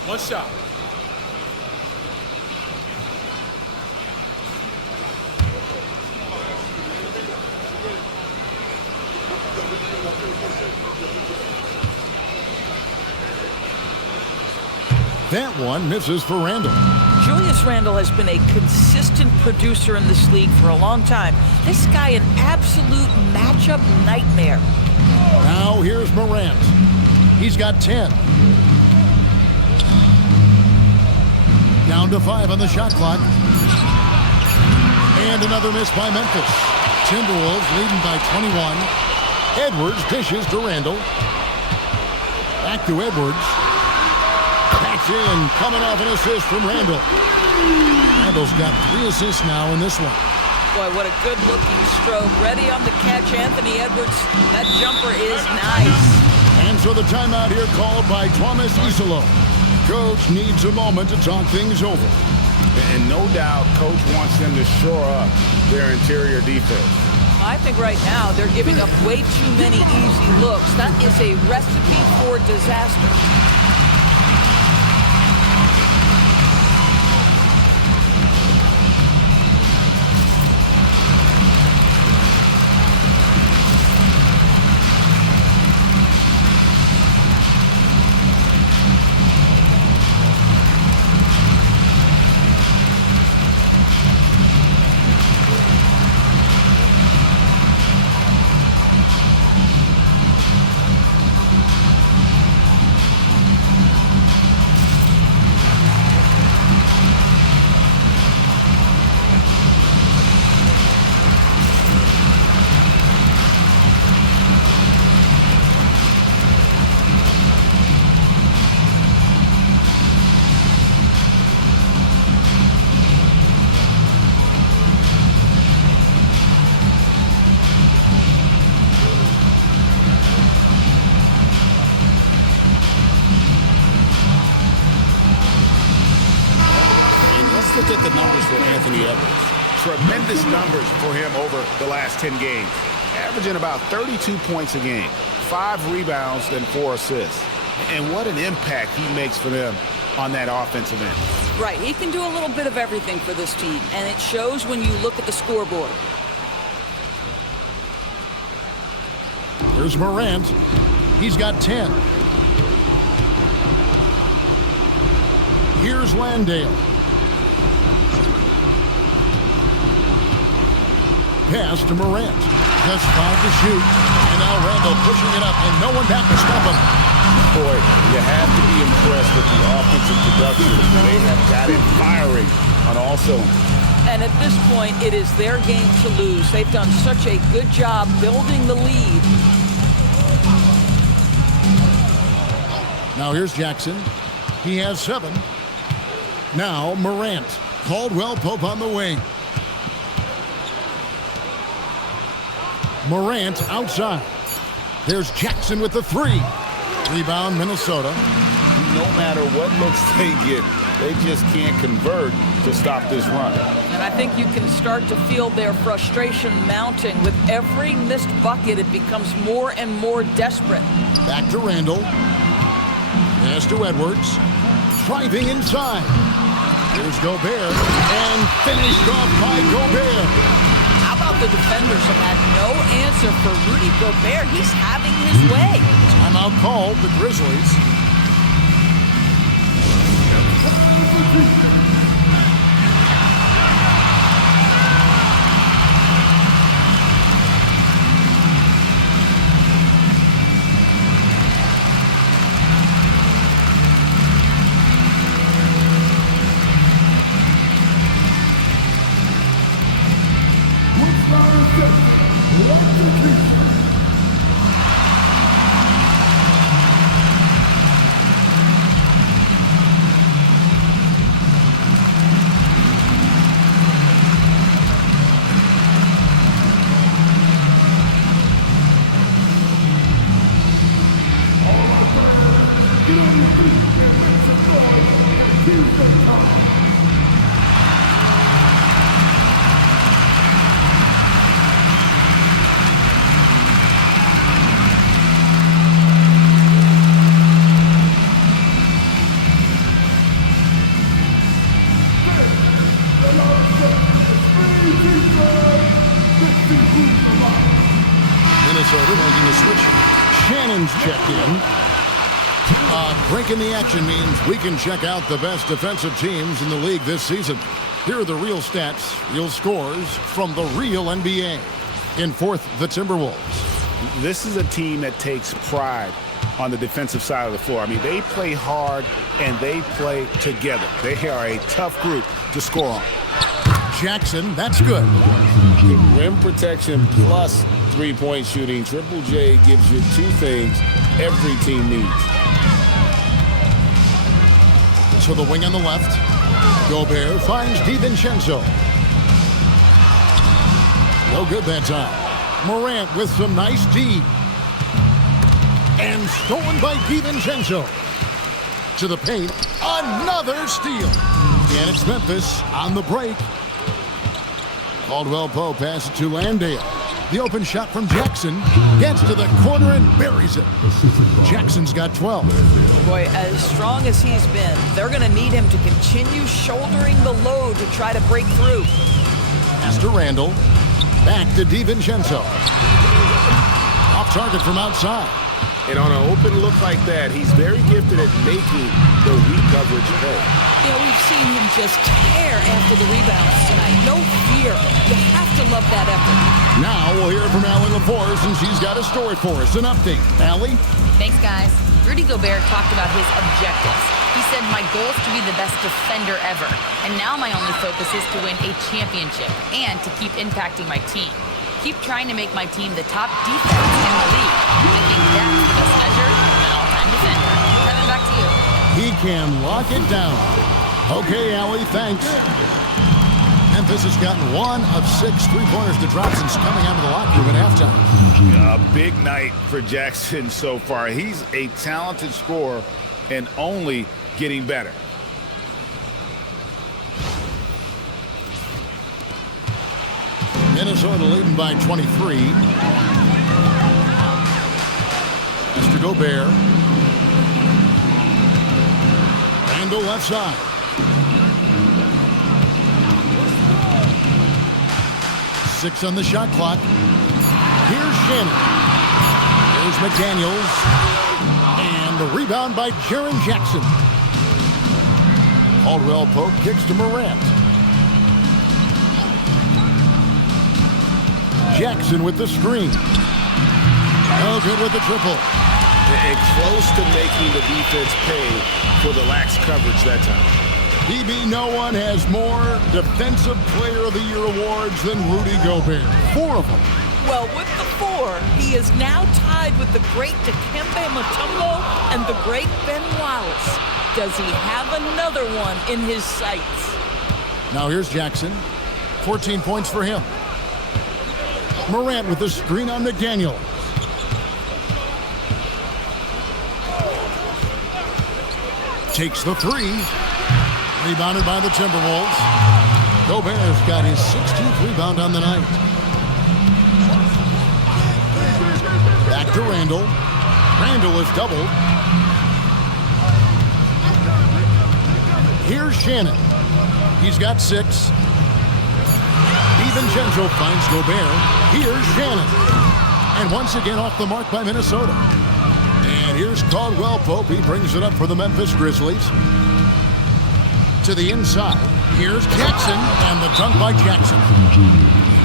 1 shot. That one misses for Randall. Julius Randle has been a consistent producer in this league for a long time. This guy, an absolute matchup nightmare. Now here's Morant. He's got 10. Down to 5 on the shot clock. And another miss by Memphis. Timberwolves leading by 21. Edwards dishes to Randall. Back to Edwards. That's in. Coming off an assist from Randall. Randall's got 3 assists now in this one. Boy, what a good-looking stroke. Ready on the catch, Anthony Edwards. That jumper is nice. And so the timeout here called by Thomas Isolo. Coach needs a moment to talk things over. And no doubt, Coach wants them to shore up their interior defense. I think right now they're giving up way too many easy looks. That is a recipe for disaster. Look at the numbers for Anthony Edwards. Tremendous numbers for him over the last 10 games. Averaging about 32 points a game, 5 rebounds, and 4 assists. And what an impact he makes for them on that offensive end. Right, he can do a little bit of everything for this team, and it shows when you look at the scoreboard. Here's Morant. He's got 10. Here's Landale. Pass to Morant. Just 5 to shoot. And now Randall pushing it up, and no one back to stop him. Boy, you have to be impressed with the offensive production. They have got it firing on all cylinders. And at this point, it is their game to lose. They've done such a good job building the lead. Now here's Jackson. He has 7. Now Morant. Caldwell Pope on the wing. Morant outside. There's Jackson with the 3. Rebound, Minnesota. No matter what looks they get, they just can't convert to stop this run. And I think you can start to feel their frustration mounting. With every missed bucket, it becomes more and more desperate. Back to Randall. Pass to Edwards. Driving inside. Here's Gobert. And finished off by Gobert. How about the defenders have had no answer for Rudy Gobert? He's having his way. Timeout called, the Grizzlies. Minnesota making a switch. Shannon's checked in. Breaking the action means we can check out the best defensive teams in the league this season. Here are the real stats, real scores from the real NBA. In 4th, the Timberwolves. This is a team that takes pride on the defensive side of the floor. I mean, they play hard and they play together. They are a tough group to score on. Jackson, that's good. Rim protection plus three-point shooting. Triple J gives you 2 things every team needs. To the wing on the left. Gobert finds DiVincenzo. No good that time. Morant with some nice D. And stolen by DiVincenzo. To the paint. Another steal. And it's Memphis on the break. Caldwell Pope passes it to Landale. The open shot from Jackson. Gets to the corner and buries it. Jackson's got 12. Boy, as strong as he's been, they're going to need him to continue shouldering the load to try to break through. Pass to Randall. Back to DiVincenzo. Off target from outside. And on an open look like that, he's very gifted at making the weak coverage pay. You know, we've seen him just tear after the rebounds tonight. No fear. You have to love that effort. Now we'll hear from Allie LaForce, and she's got a story for us. An update. Allie? Thanks, guys. Rudy Gobert talked about his objectives. He said, my goal is to be the best defender ever. And now my only focus is to win a championship and to keep impacting my team. Keep trying to make my team the top defense in the league. I think that's the best measure of an all-time defender. Kevin, back to you. He can lock it down. Okay, Allie, thanks. Memphis has gotten 1 of 6 3-pointers to drop since coming out of the locker room at halftime. A big night for Jackson so far. He's a talented scorer and only getting better. Minnesota leading by 23. Mr. Gobert. Randall left side. Six on the shot clock. Here's Shannon. Here's McDaniels. And the rebound by Jaren Jackson. Caldwell Pope kicks to Morant. Jackson with the screen. No good with the triple. And close to making the defense pay for the lax coverage that time. BB, no one has more Defensive Player of the Year awards than Rudy Gobert. 4 of them. Well, with the 4, he is now tied with the great Dikembe Mutombo and the great Ben Wallace. Does he have another one in his sights? Now here's Jackson. 14 points for him. Morant with the screen on McDaniel. Takes the 3. Rebounded by the Timberwolves. Gobert's got his 16th rebound on the night. Back to Randall. Randall is doubled. Here's Shannon. He's got 6. DiVincenzo finds Gobert. Here's Shannon. And once again off the mark by Minnesota. And here's Caldwell Pope. He brings it up for the Memphis Grizzlies. To the inside. Here's Jackson. And the dunk by Jackson.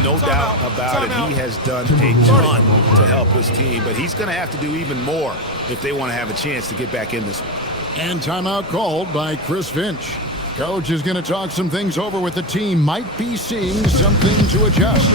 No doubt about it. He has done a ton to help his team. But he's going to have to do even more if they want to have a chance to get back in this one. And timeout called by Chris Finch. Coach is going to talk some things over with the team. Might be seeing something to adjust.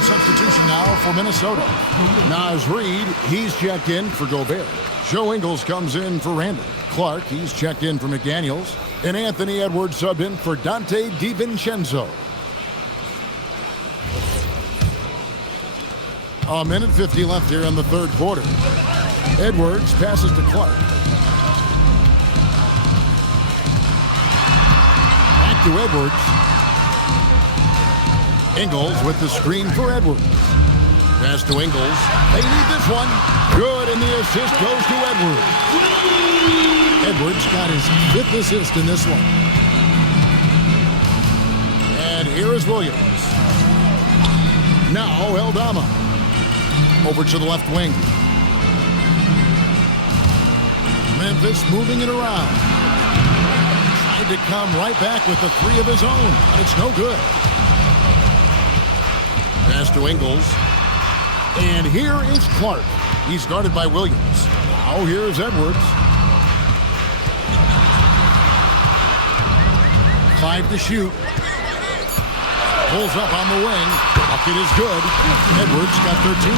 Substitution now for Minnesota. Naz Reid, he's checked in for Gobert. Joe Ingles comes in for Randall. Clark, he's checked in for McDaniels. And Anthony Edwards subbed in for Dante DiVincenzo. A minute 50 left here in the third quarter. Edwards passes to Clark. Back to Edwards. Ingles with the screen for Edwards. Pass to Ingles. They need this one. Good, and the assist goes to Edwards. Edwards got his 5th assist in this one. And here is Williams. Now Aldama. Over to the left wing. Memphis moving it around. Trying to come right back with the 3 of his own, but it's no good. Pass to Ingles. And here is Clark. He's guarded by Williams. Now here's Edwards. 5 to shoot. Pulls up on the wing. Bucket is good. Edwards got 13.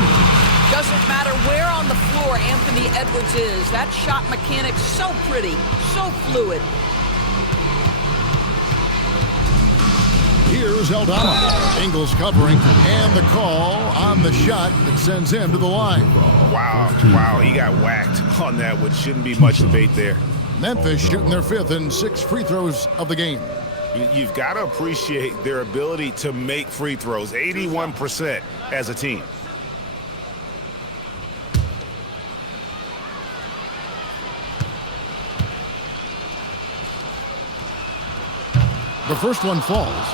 Doesn't matter where on the floor Anthony Edwards is. That shot mechanic's so pretty, so fluid. Here's Aldama. Ingles covering, and the call on the shot that sends him to the line. Wow, he got whacked on that, which shouldn't be much debate there. Memphis shooting their 5th and 6th free throws of the game. You've got to appreciate their ability to make free throws, 81% as a team. The first one falls.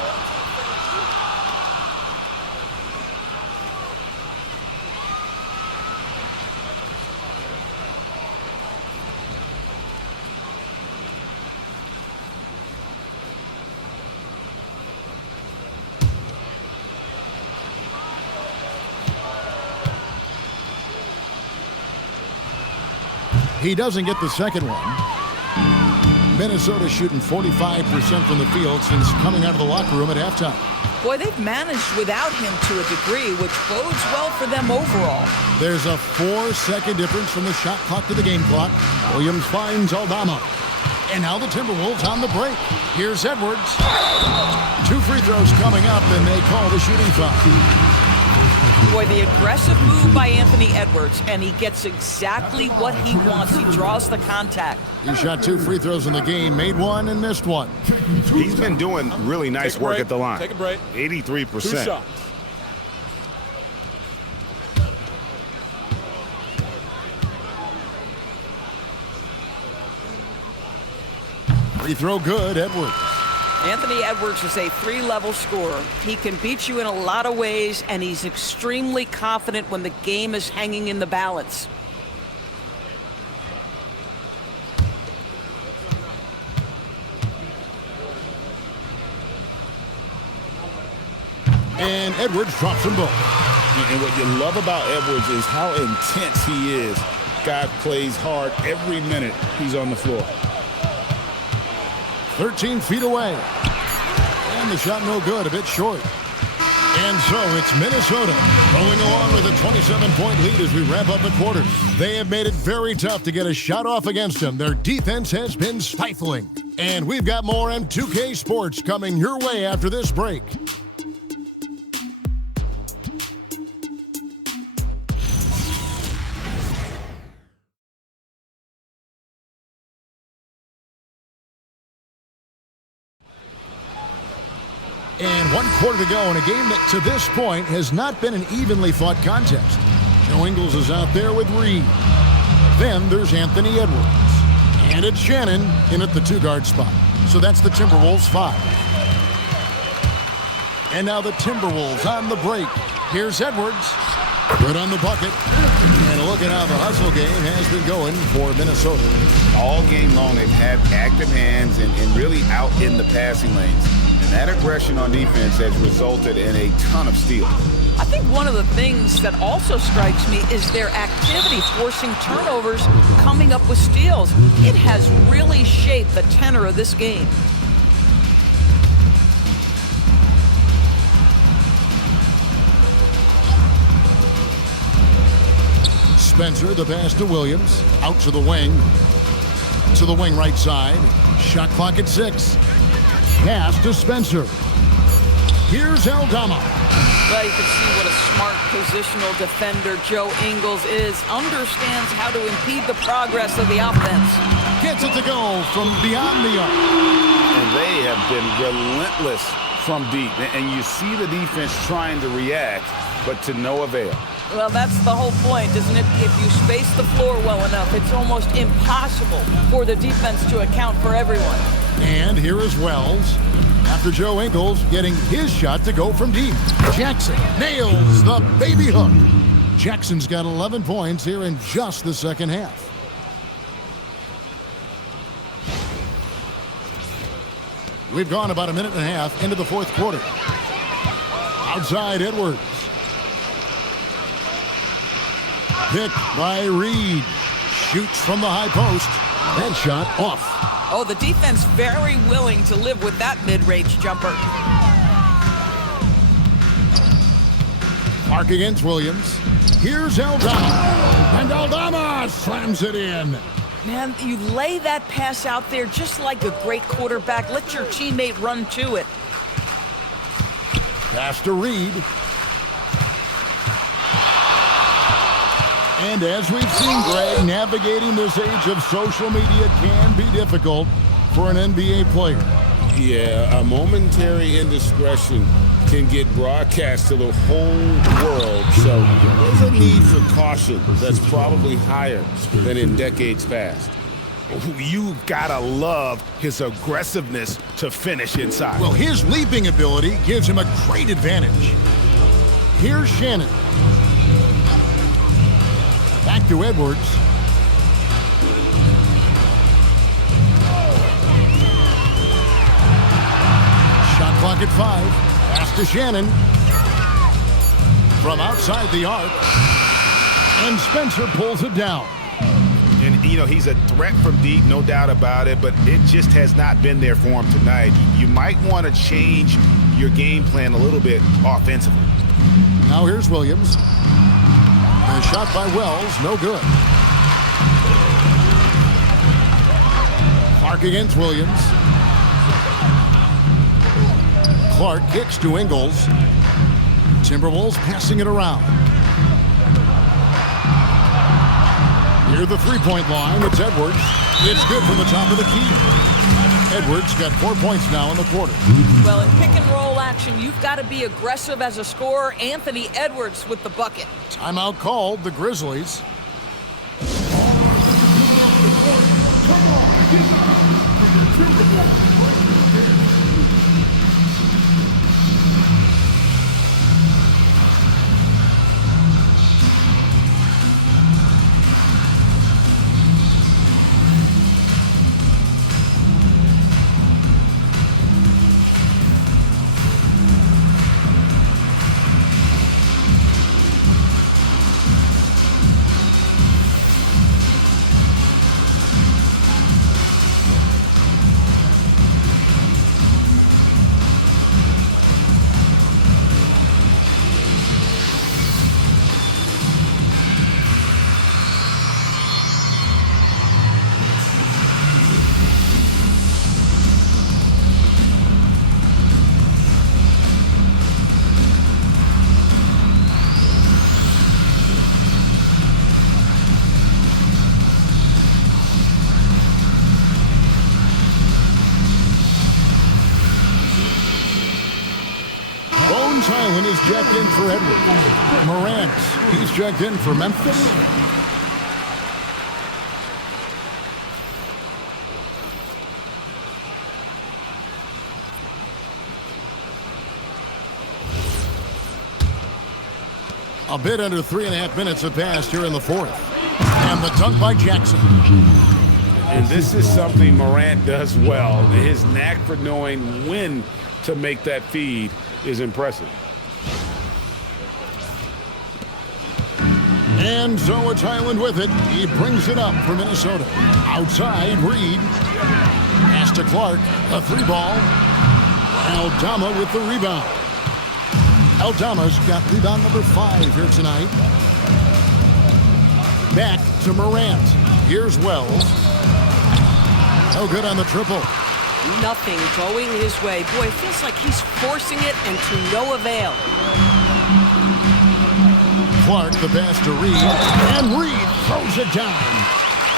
He doesn't get the second one. Minnesota shooting 45% from the field since coming out of the locker room at halftime. Boy, they've managed without him to a degree, which bodes well for them overall. There's a 4-second difference from the shot clock to the game clock. Williams finds Aldama. And now the Timberwolves on the break. Here's Edwards. 2 free throws coming up, and they call the shooting foul. Boy, the aggressive move by Anthony Edwards, and he gets exactly what he wants. He draws the contact. He shot 2 free throws in the game, made 1 and missed 1. He's been doing really nice work at the line. Take a break. 83%. 2 shots. Free throw good, Edwards. Anthony Edwards is a 3-level scorer. He can beat you in a lot of ways, and he's extremely confident when the game is hanging in the balance. And Edwards drops them both. And what you love about Edwards is how intense he is. Guy plays hard every minute he's on the floor. 13 feet away. And the shot no good, a bit short. And so it's Minnesota rolling along with a 27-point lead as we wrap up the quarters. They have made it very tough to get a shot off against them. Their defense has been stifling. And we've got more M2K Sports coming your way after this break. And 1 quarter to go in a game that to this point has not been an evenly fought contest. Joe Ingles is out there with Reed. Then there's Anthony Edwards. And it's Shannon in at the 2-guard spot. So that's the Timberwolves 5. And now the Timberwolves on the break. Here's Edwards. Good on the bucket. And look at how the hustle game has been going for Minnesota. All game long, they've had active hands and really out in the passing lanes. And that aggression on defense has resulted in a ton of steals. I think one of the things that also strikes me is their activity forcing turnovers, coming up with steals. It has really shaped the tenor of this game. Spencer, the pass to Williams. Out to the wing. To the wing right side. Shot clock at 6. Pass to Spencer. Here's Aldama. Well, you can see what a smart positional defender Joe Ingles is. Understands how to impede the progress of the offense. Gets it to go from beyond the arc. And they have been relentless from deep. And you see the defense trying to react, but to no avail. Well, that's the whole point, isn't it? If you space the floor well enough, it's almost impossible for the defense to account for everyone. And here is Wells. After Joe Ingles getting his shot to go from deep. Jackson nails the baby hook. Jackson's got 11 points here in just the second half. We've gone about a minute and a half into the fourth quarter. Outside Edwards. Picked by Reed. Shoots from the high post. That shot off. Oh, the defense very willing to live with that mid-range jumper. Clark against Williams. Here's Aldama. And Aldama slams it in. Man, you lay that pass out there just like a great quarterback. Let your teammate run to it. Pass to Reed. And as we've seen, Greg, navigating this age of social media can be difficult for an NBA player. Yeah, a momentary indiscretion can get broadcast to the whole world. So there's a need for caution that's probably higher than in decades past. You gotta love his aggressiveness to finish inside. Well, his leaping ability gives him a great advantage. Here's Shannon. Back to Edwards. Shot clock at 5. Pass to Shannon. From outside the arc. And Spencer pulls it down. And, you know, he's a threat from deep, no doubt about it, but it just has not been there for him tonight. You might want to change your game plan a little bit offensively. Now here's Williams. A shot by Wells, no good. Clark against Williams. Clark kicks to Ingles. Timberwolves passing it around. Near the three-point line, it's Edwards. It's good from the top of the key. Edwards got 4 points now in the quarter. Well, in pick-and-roll action, you've got to be aggressive as a scorer. Anthony Edwards with the bucket. Timeout called, the Grizzlies. Island is checked in for Edwards. Morant, he's checked in for Memphis. A bit under 3.5 minutes have passed here in the fourth. And the dunk by Jackson. And this is something Morant does well. His knack for knowing when to make that feed is impressive. And so it's Highland with it. He brings it up for Minnesota. Outside, Reed. Pass to Clark. A three ball. Aldama with the rebound. Aldama's got rebound number 5 here tonight. Back to Morant. Here's Wells. No good on the triple. Nothing going his way. Boy, it feels like he's forcing it and to no avail. Clark, the pass to Reed. And Reed throws it down.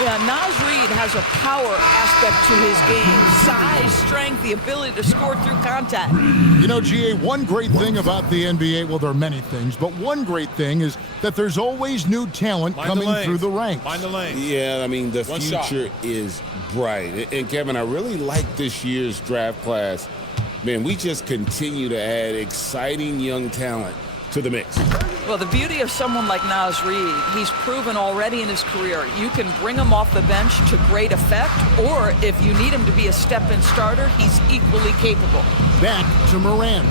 Yeah, Naz Reid has a power aspect to his game. Size, strength, the ability to score through contact. You know, GA, one great thing about the NBA, well, there are many things, but one great thing is that there's always new talent coming through the ranks. Mind the lane. Yeah, I mean, the future is bright. And, Kevin, I really like this year's draft class. Man, we just continue to add exciting young talent to the mix. Well, the beauty of someone like Naz Reid, he's proven already in his career, you can bring him off the bench to great effect, or if you need him to be a step-in starter, he's equally capable. Back to Morant.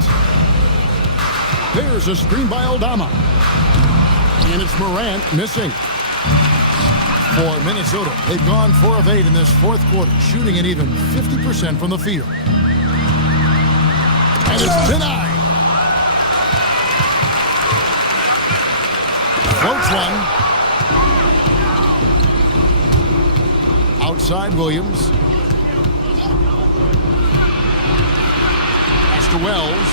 There's a screen by Aldama. And it's Morant missing. For Minnesota, they've gone 4 of 8 in this fourth quarter, shooting at even 50% from the field. And it's denied. Floats one. Outside Williams. Pass to Wells.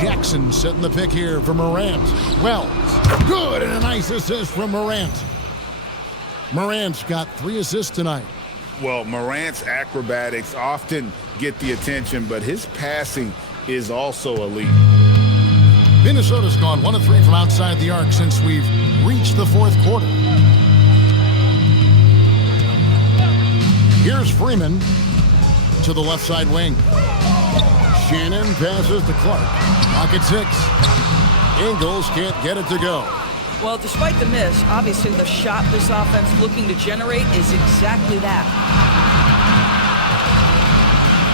Jackson setting the pick here for Morant. Wells. Good, and a nice assist from Morant. Morant's got 3 assists tonight. Well, Morant's acrobatics often get the attention, but his passing is also elite. Minnesota's gone 1 of 3 from outside the arc since we've reached the fourth quarter. Here's Freeman to the left side wing. Shannon passes to Clark. Pocket 6. Ingles can't get it to go. Well, despite the miss, obviously the shot this offense looking to generate is exactly that.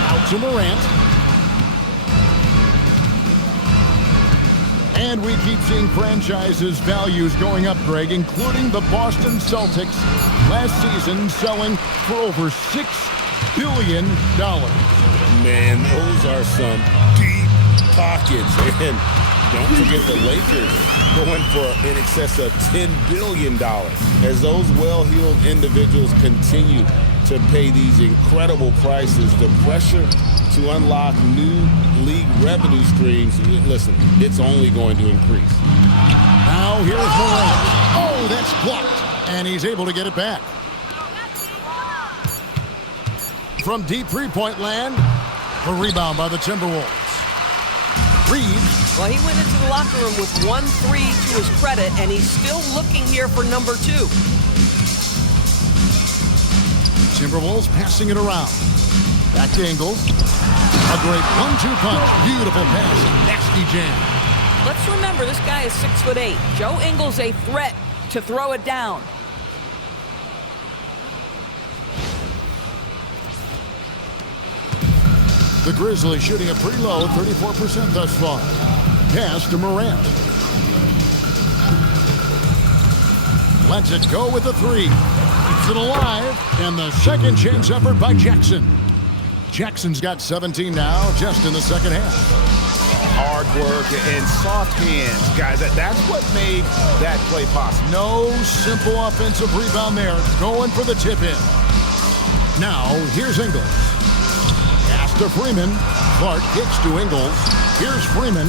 Out to Morant. And we keep seeing franchises' values going up, Greg, including the Boston Celtics last season selling for over $6 billion. Man, those are some deep pockets. And don't forget the Lakers going for in excess of $10 billion. As those well-heeled individuals continue to pay these incredible prices, the pressure to unlock new league revenue streams, listen, it's only going to increase. Now here's Morant. Oh, that's blocked. And he's able to get it back. From deep three-point land, the rebound by the Timberwolves. Reed. Well, he went into the locker room with 1-3 to his credit, and he's still looking here for number 2. Timberwolves passing it around. Back to Ingles. A great 1-2 punch. Beautiful pass. Nasty jam. Let's remember, this guy is 6'8". Joe Ingles a threat to throw it down. The Grizzlies shooting a pretty low, 34% thus far. Pass to Morant. Lets it go with the 3. Keeps it alive. And the second chance effort by Jackson. Jackson's got 17 now, just in the second half. Hard work and soft hands, guys. That's what made that play possible. No simple offensive rebound there. Going for the tip-in. Now, here's Ingles. Pass to Freeman. Clark kicks to Ingles. Here's Freeman.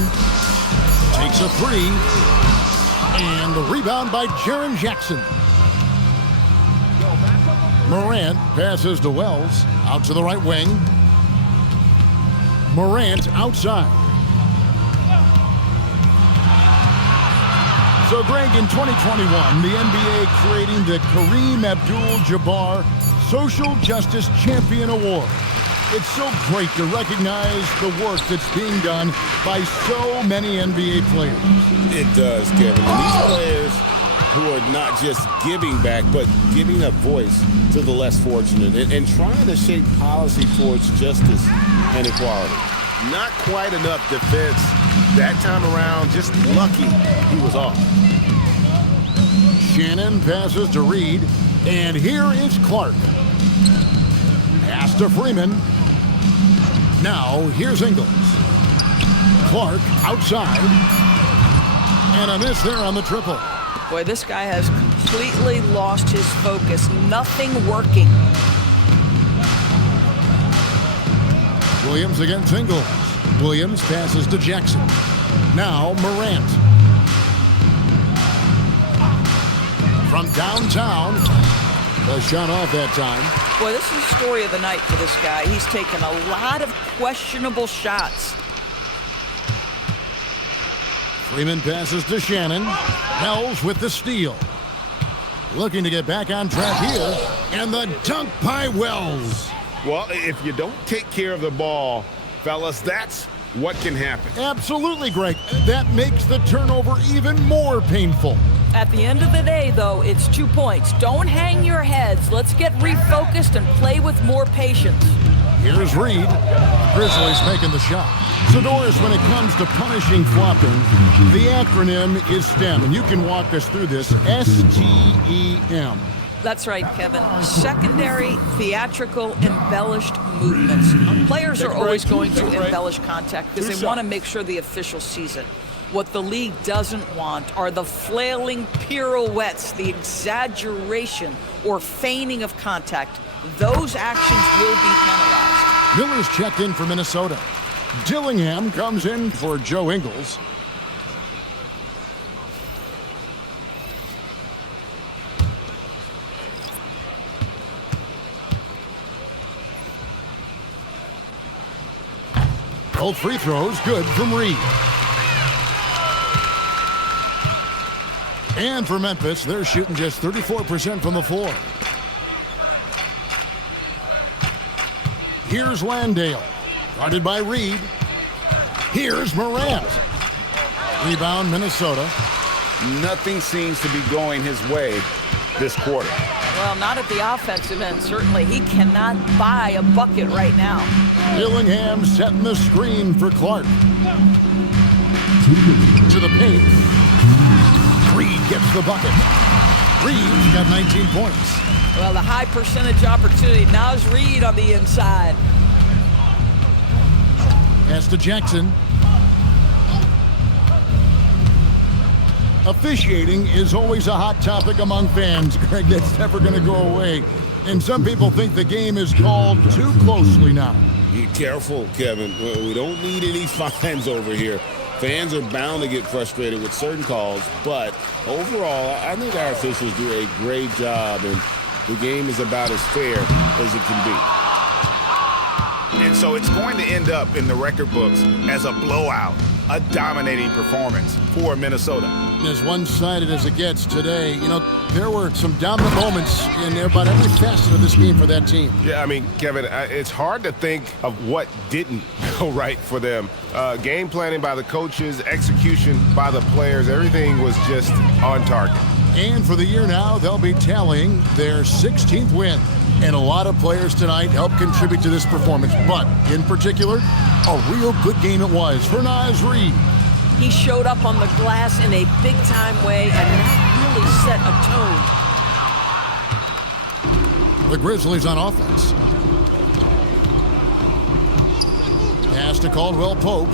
Takes a 3. And the rebound by Jaren Jackson. Morant passes to Wells. Out to the right wing. Morant outside. So, Greg, in 2021, the NBA creating the Kareem Abdul-Jabbar Social Justice Champion Award. It's so great to recognize the work that's being done by so many NBA players. It does, Kevin. And these players who are not just giving back, but giving a voice to the less fortunate and trying to shape policy towards justice and equality. Not quite enough defense that time around. Just lucky he was off. Shannon passes to Reed. And here is Clark. Pass to Freeman. Now, here's Ingles. Clark outside. And a miss there on the triple. Boy, this guy has completely lost his focus. Nothing working. Williams against Ingles. Williams passes to Jackson. Now, Morant. from downtown. The shot off that time. Boy, this is the story of the night for this guy. He's taken a lot of questionable shots. Freeman passes to Shannon. Wells with the steal. Looking to get back on track here. And the dunk by Wells. Well, if you don't take care of the ball, fellas, that's what can happen. Absolutely, Greg. That makes the turnover even more painful. At the end of the day, though, it's 2 points. Don't hang your heads. Let's get refocused and play with more patience. Here's Reed. Grizzlies making the shot. So, Doris, when it comes to punishing flopping, the acronym is STEM, and you can walk us through this. STEM. That's right, Kevin. Secondary, theatrical, embellished movements. Players are always going to embellish contact because they want to make sure the official sees it. What the league doesn't want are the flailing pirouettes, the exaggeration or feigning of contact. Those actions will be penalized. Miller's checked in for Minnesota. Dillingham comes in for Joe Ingles. Both free throws good from Reed. And for Memphis, they're shooting just 34% from the floor. Here's Landale, guarded by Reed. Here's Morant. Rebound, Minnesota. Nothing seems to be going his way this quarter. Well, not at the offensive end, certainly. He cannot buy a bucket right now. Dillingham setting the screen for Clark. To the paint. Reed gets the bucket. Reed's got 19 points. Well, the high percentage opportunity. Naz Reed on the inside. Pass to Jackson. Officiating is always a hot topic among fans, Greg. That's never going to go away. And some people think the game is called too closely now. Be careful, Kevin. We don't need any fines over here. Fans are bound to get frustrated with certain calls, but overall, I think our officials do a great job, and the game is about as fair as it can be. And so it's going to end up in the record books as a blowout, a dominating performance for Minnesota. As one-sided as it gets today, you know, there were some dominant moments in about every facet of this game for that team. Yeah, I mean, Kevin, it's hard to think of what didn't go right for them. Game planning by the coaches, execution by the players, everything was just on target. And for the year now, they'll be tallying their 16th win. And a lot of players tonight helped contribute to this performance. But, in particular, a real good game it was for Naz Reed. He showed up on the glass in a big-time way, and that really set a tone. The Grizzlies on offense. Pass to Caldwell Pope.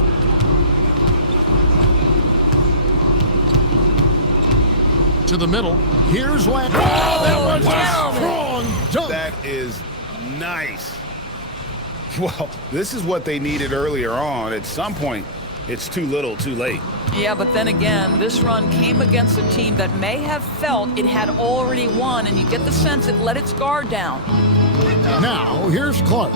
To the middle. Here's Land. Oh, that was a strong dunk. That is nice. Well, this is what they needed earlier on. At some point, it's too little, too late. Yeah, but then again, this run came against a team that may have felt it had already won, and you get the sense it let its guard down. Now, here's Clark.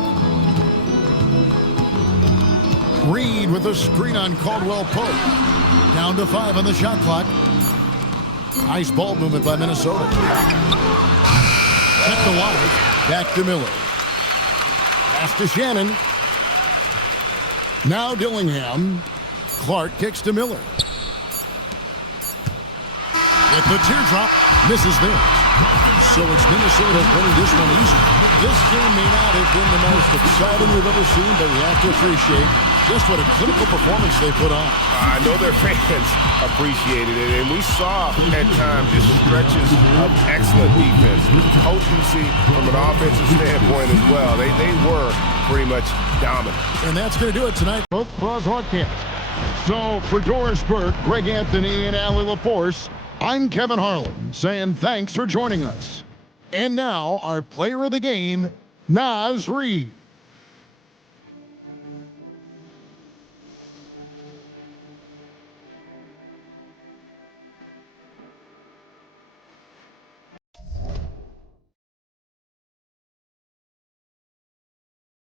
Reed with a screen on Caldwell Pope. Down to 5 on the shot clock. Nice ball movement by Minnesota. Kept alive. Back to Miller. Pass to Shannon. Now Dillingham. Clark kicks to Miller. With the teardrop, misses there. So it's Minnesota winning this one easy. This game may not have been the most exciting we've ever seen, but we have to appreciate just what a clinical performance they put on. I know their fans appreciated it, and we saw at times just stretches of excellent defense, potency from an offensive standpoint as well. They were pretty much dominant. And that's going to do it tonight. Both Cross Hawkins. So for Doris Burke, Greg Anthony, and Allie LaForce, I'm Kevin Harlan saying thanks for joining us. And now our player of the game, Naz Reed.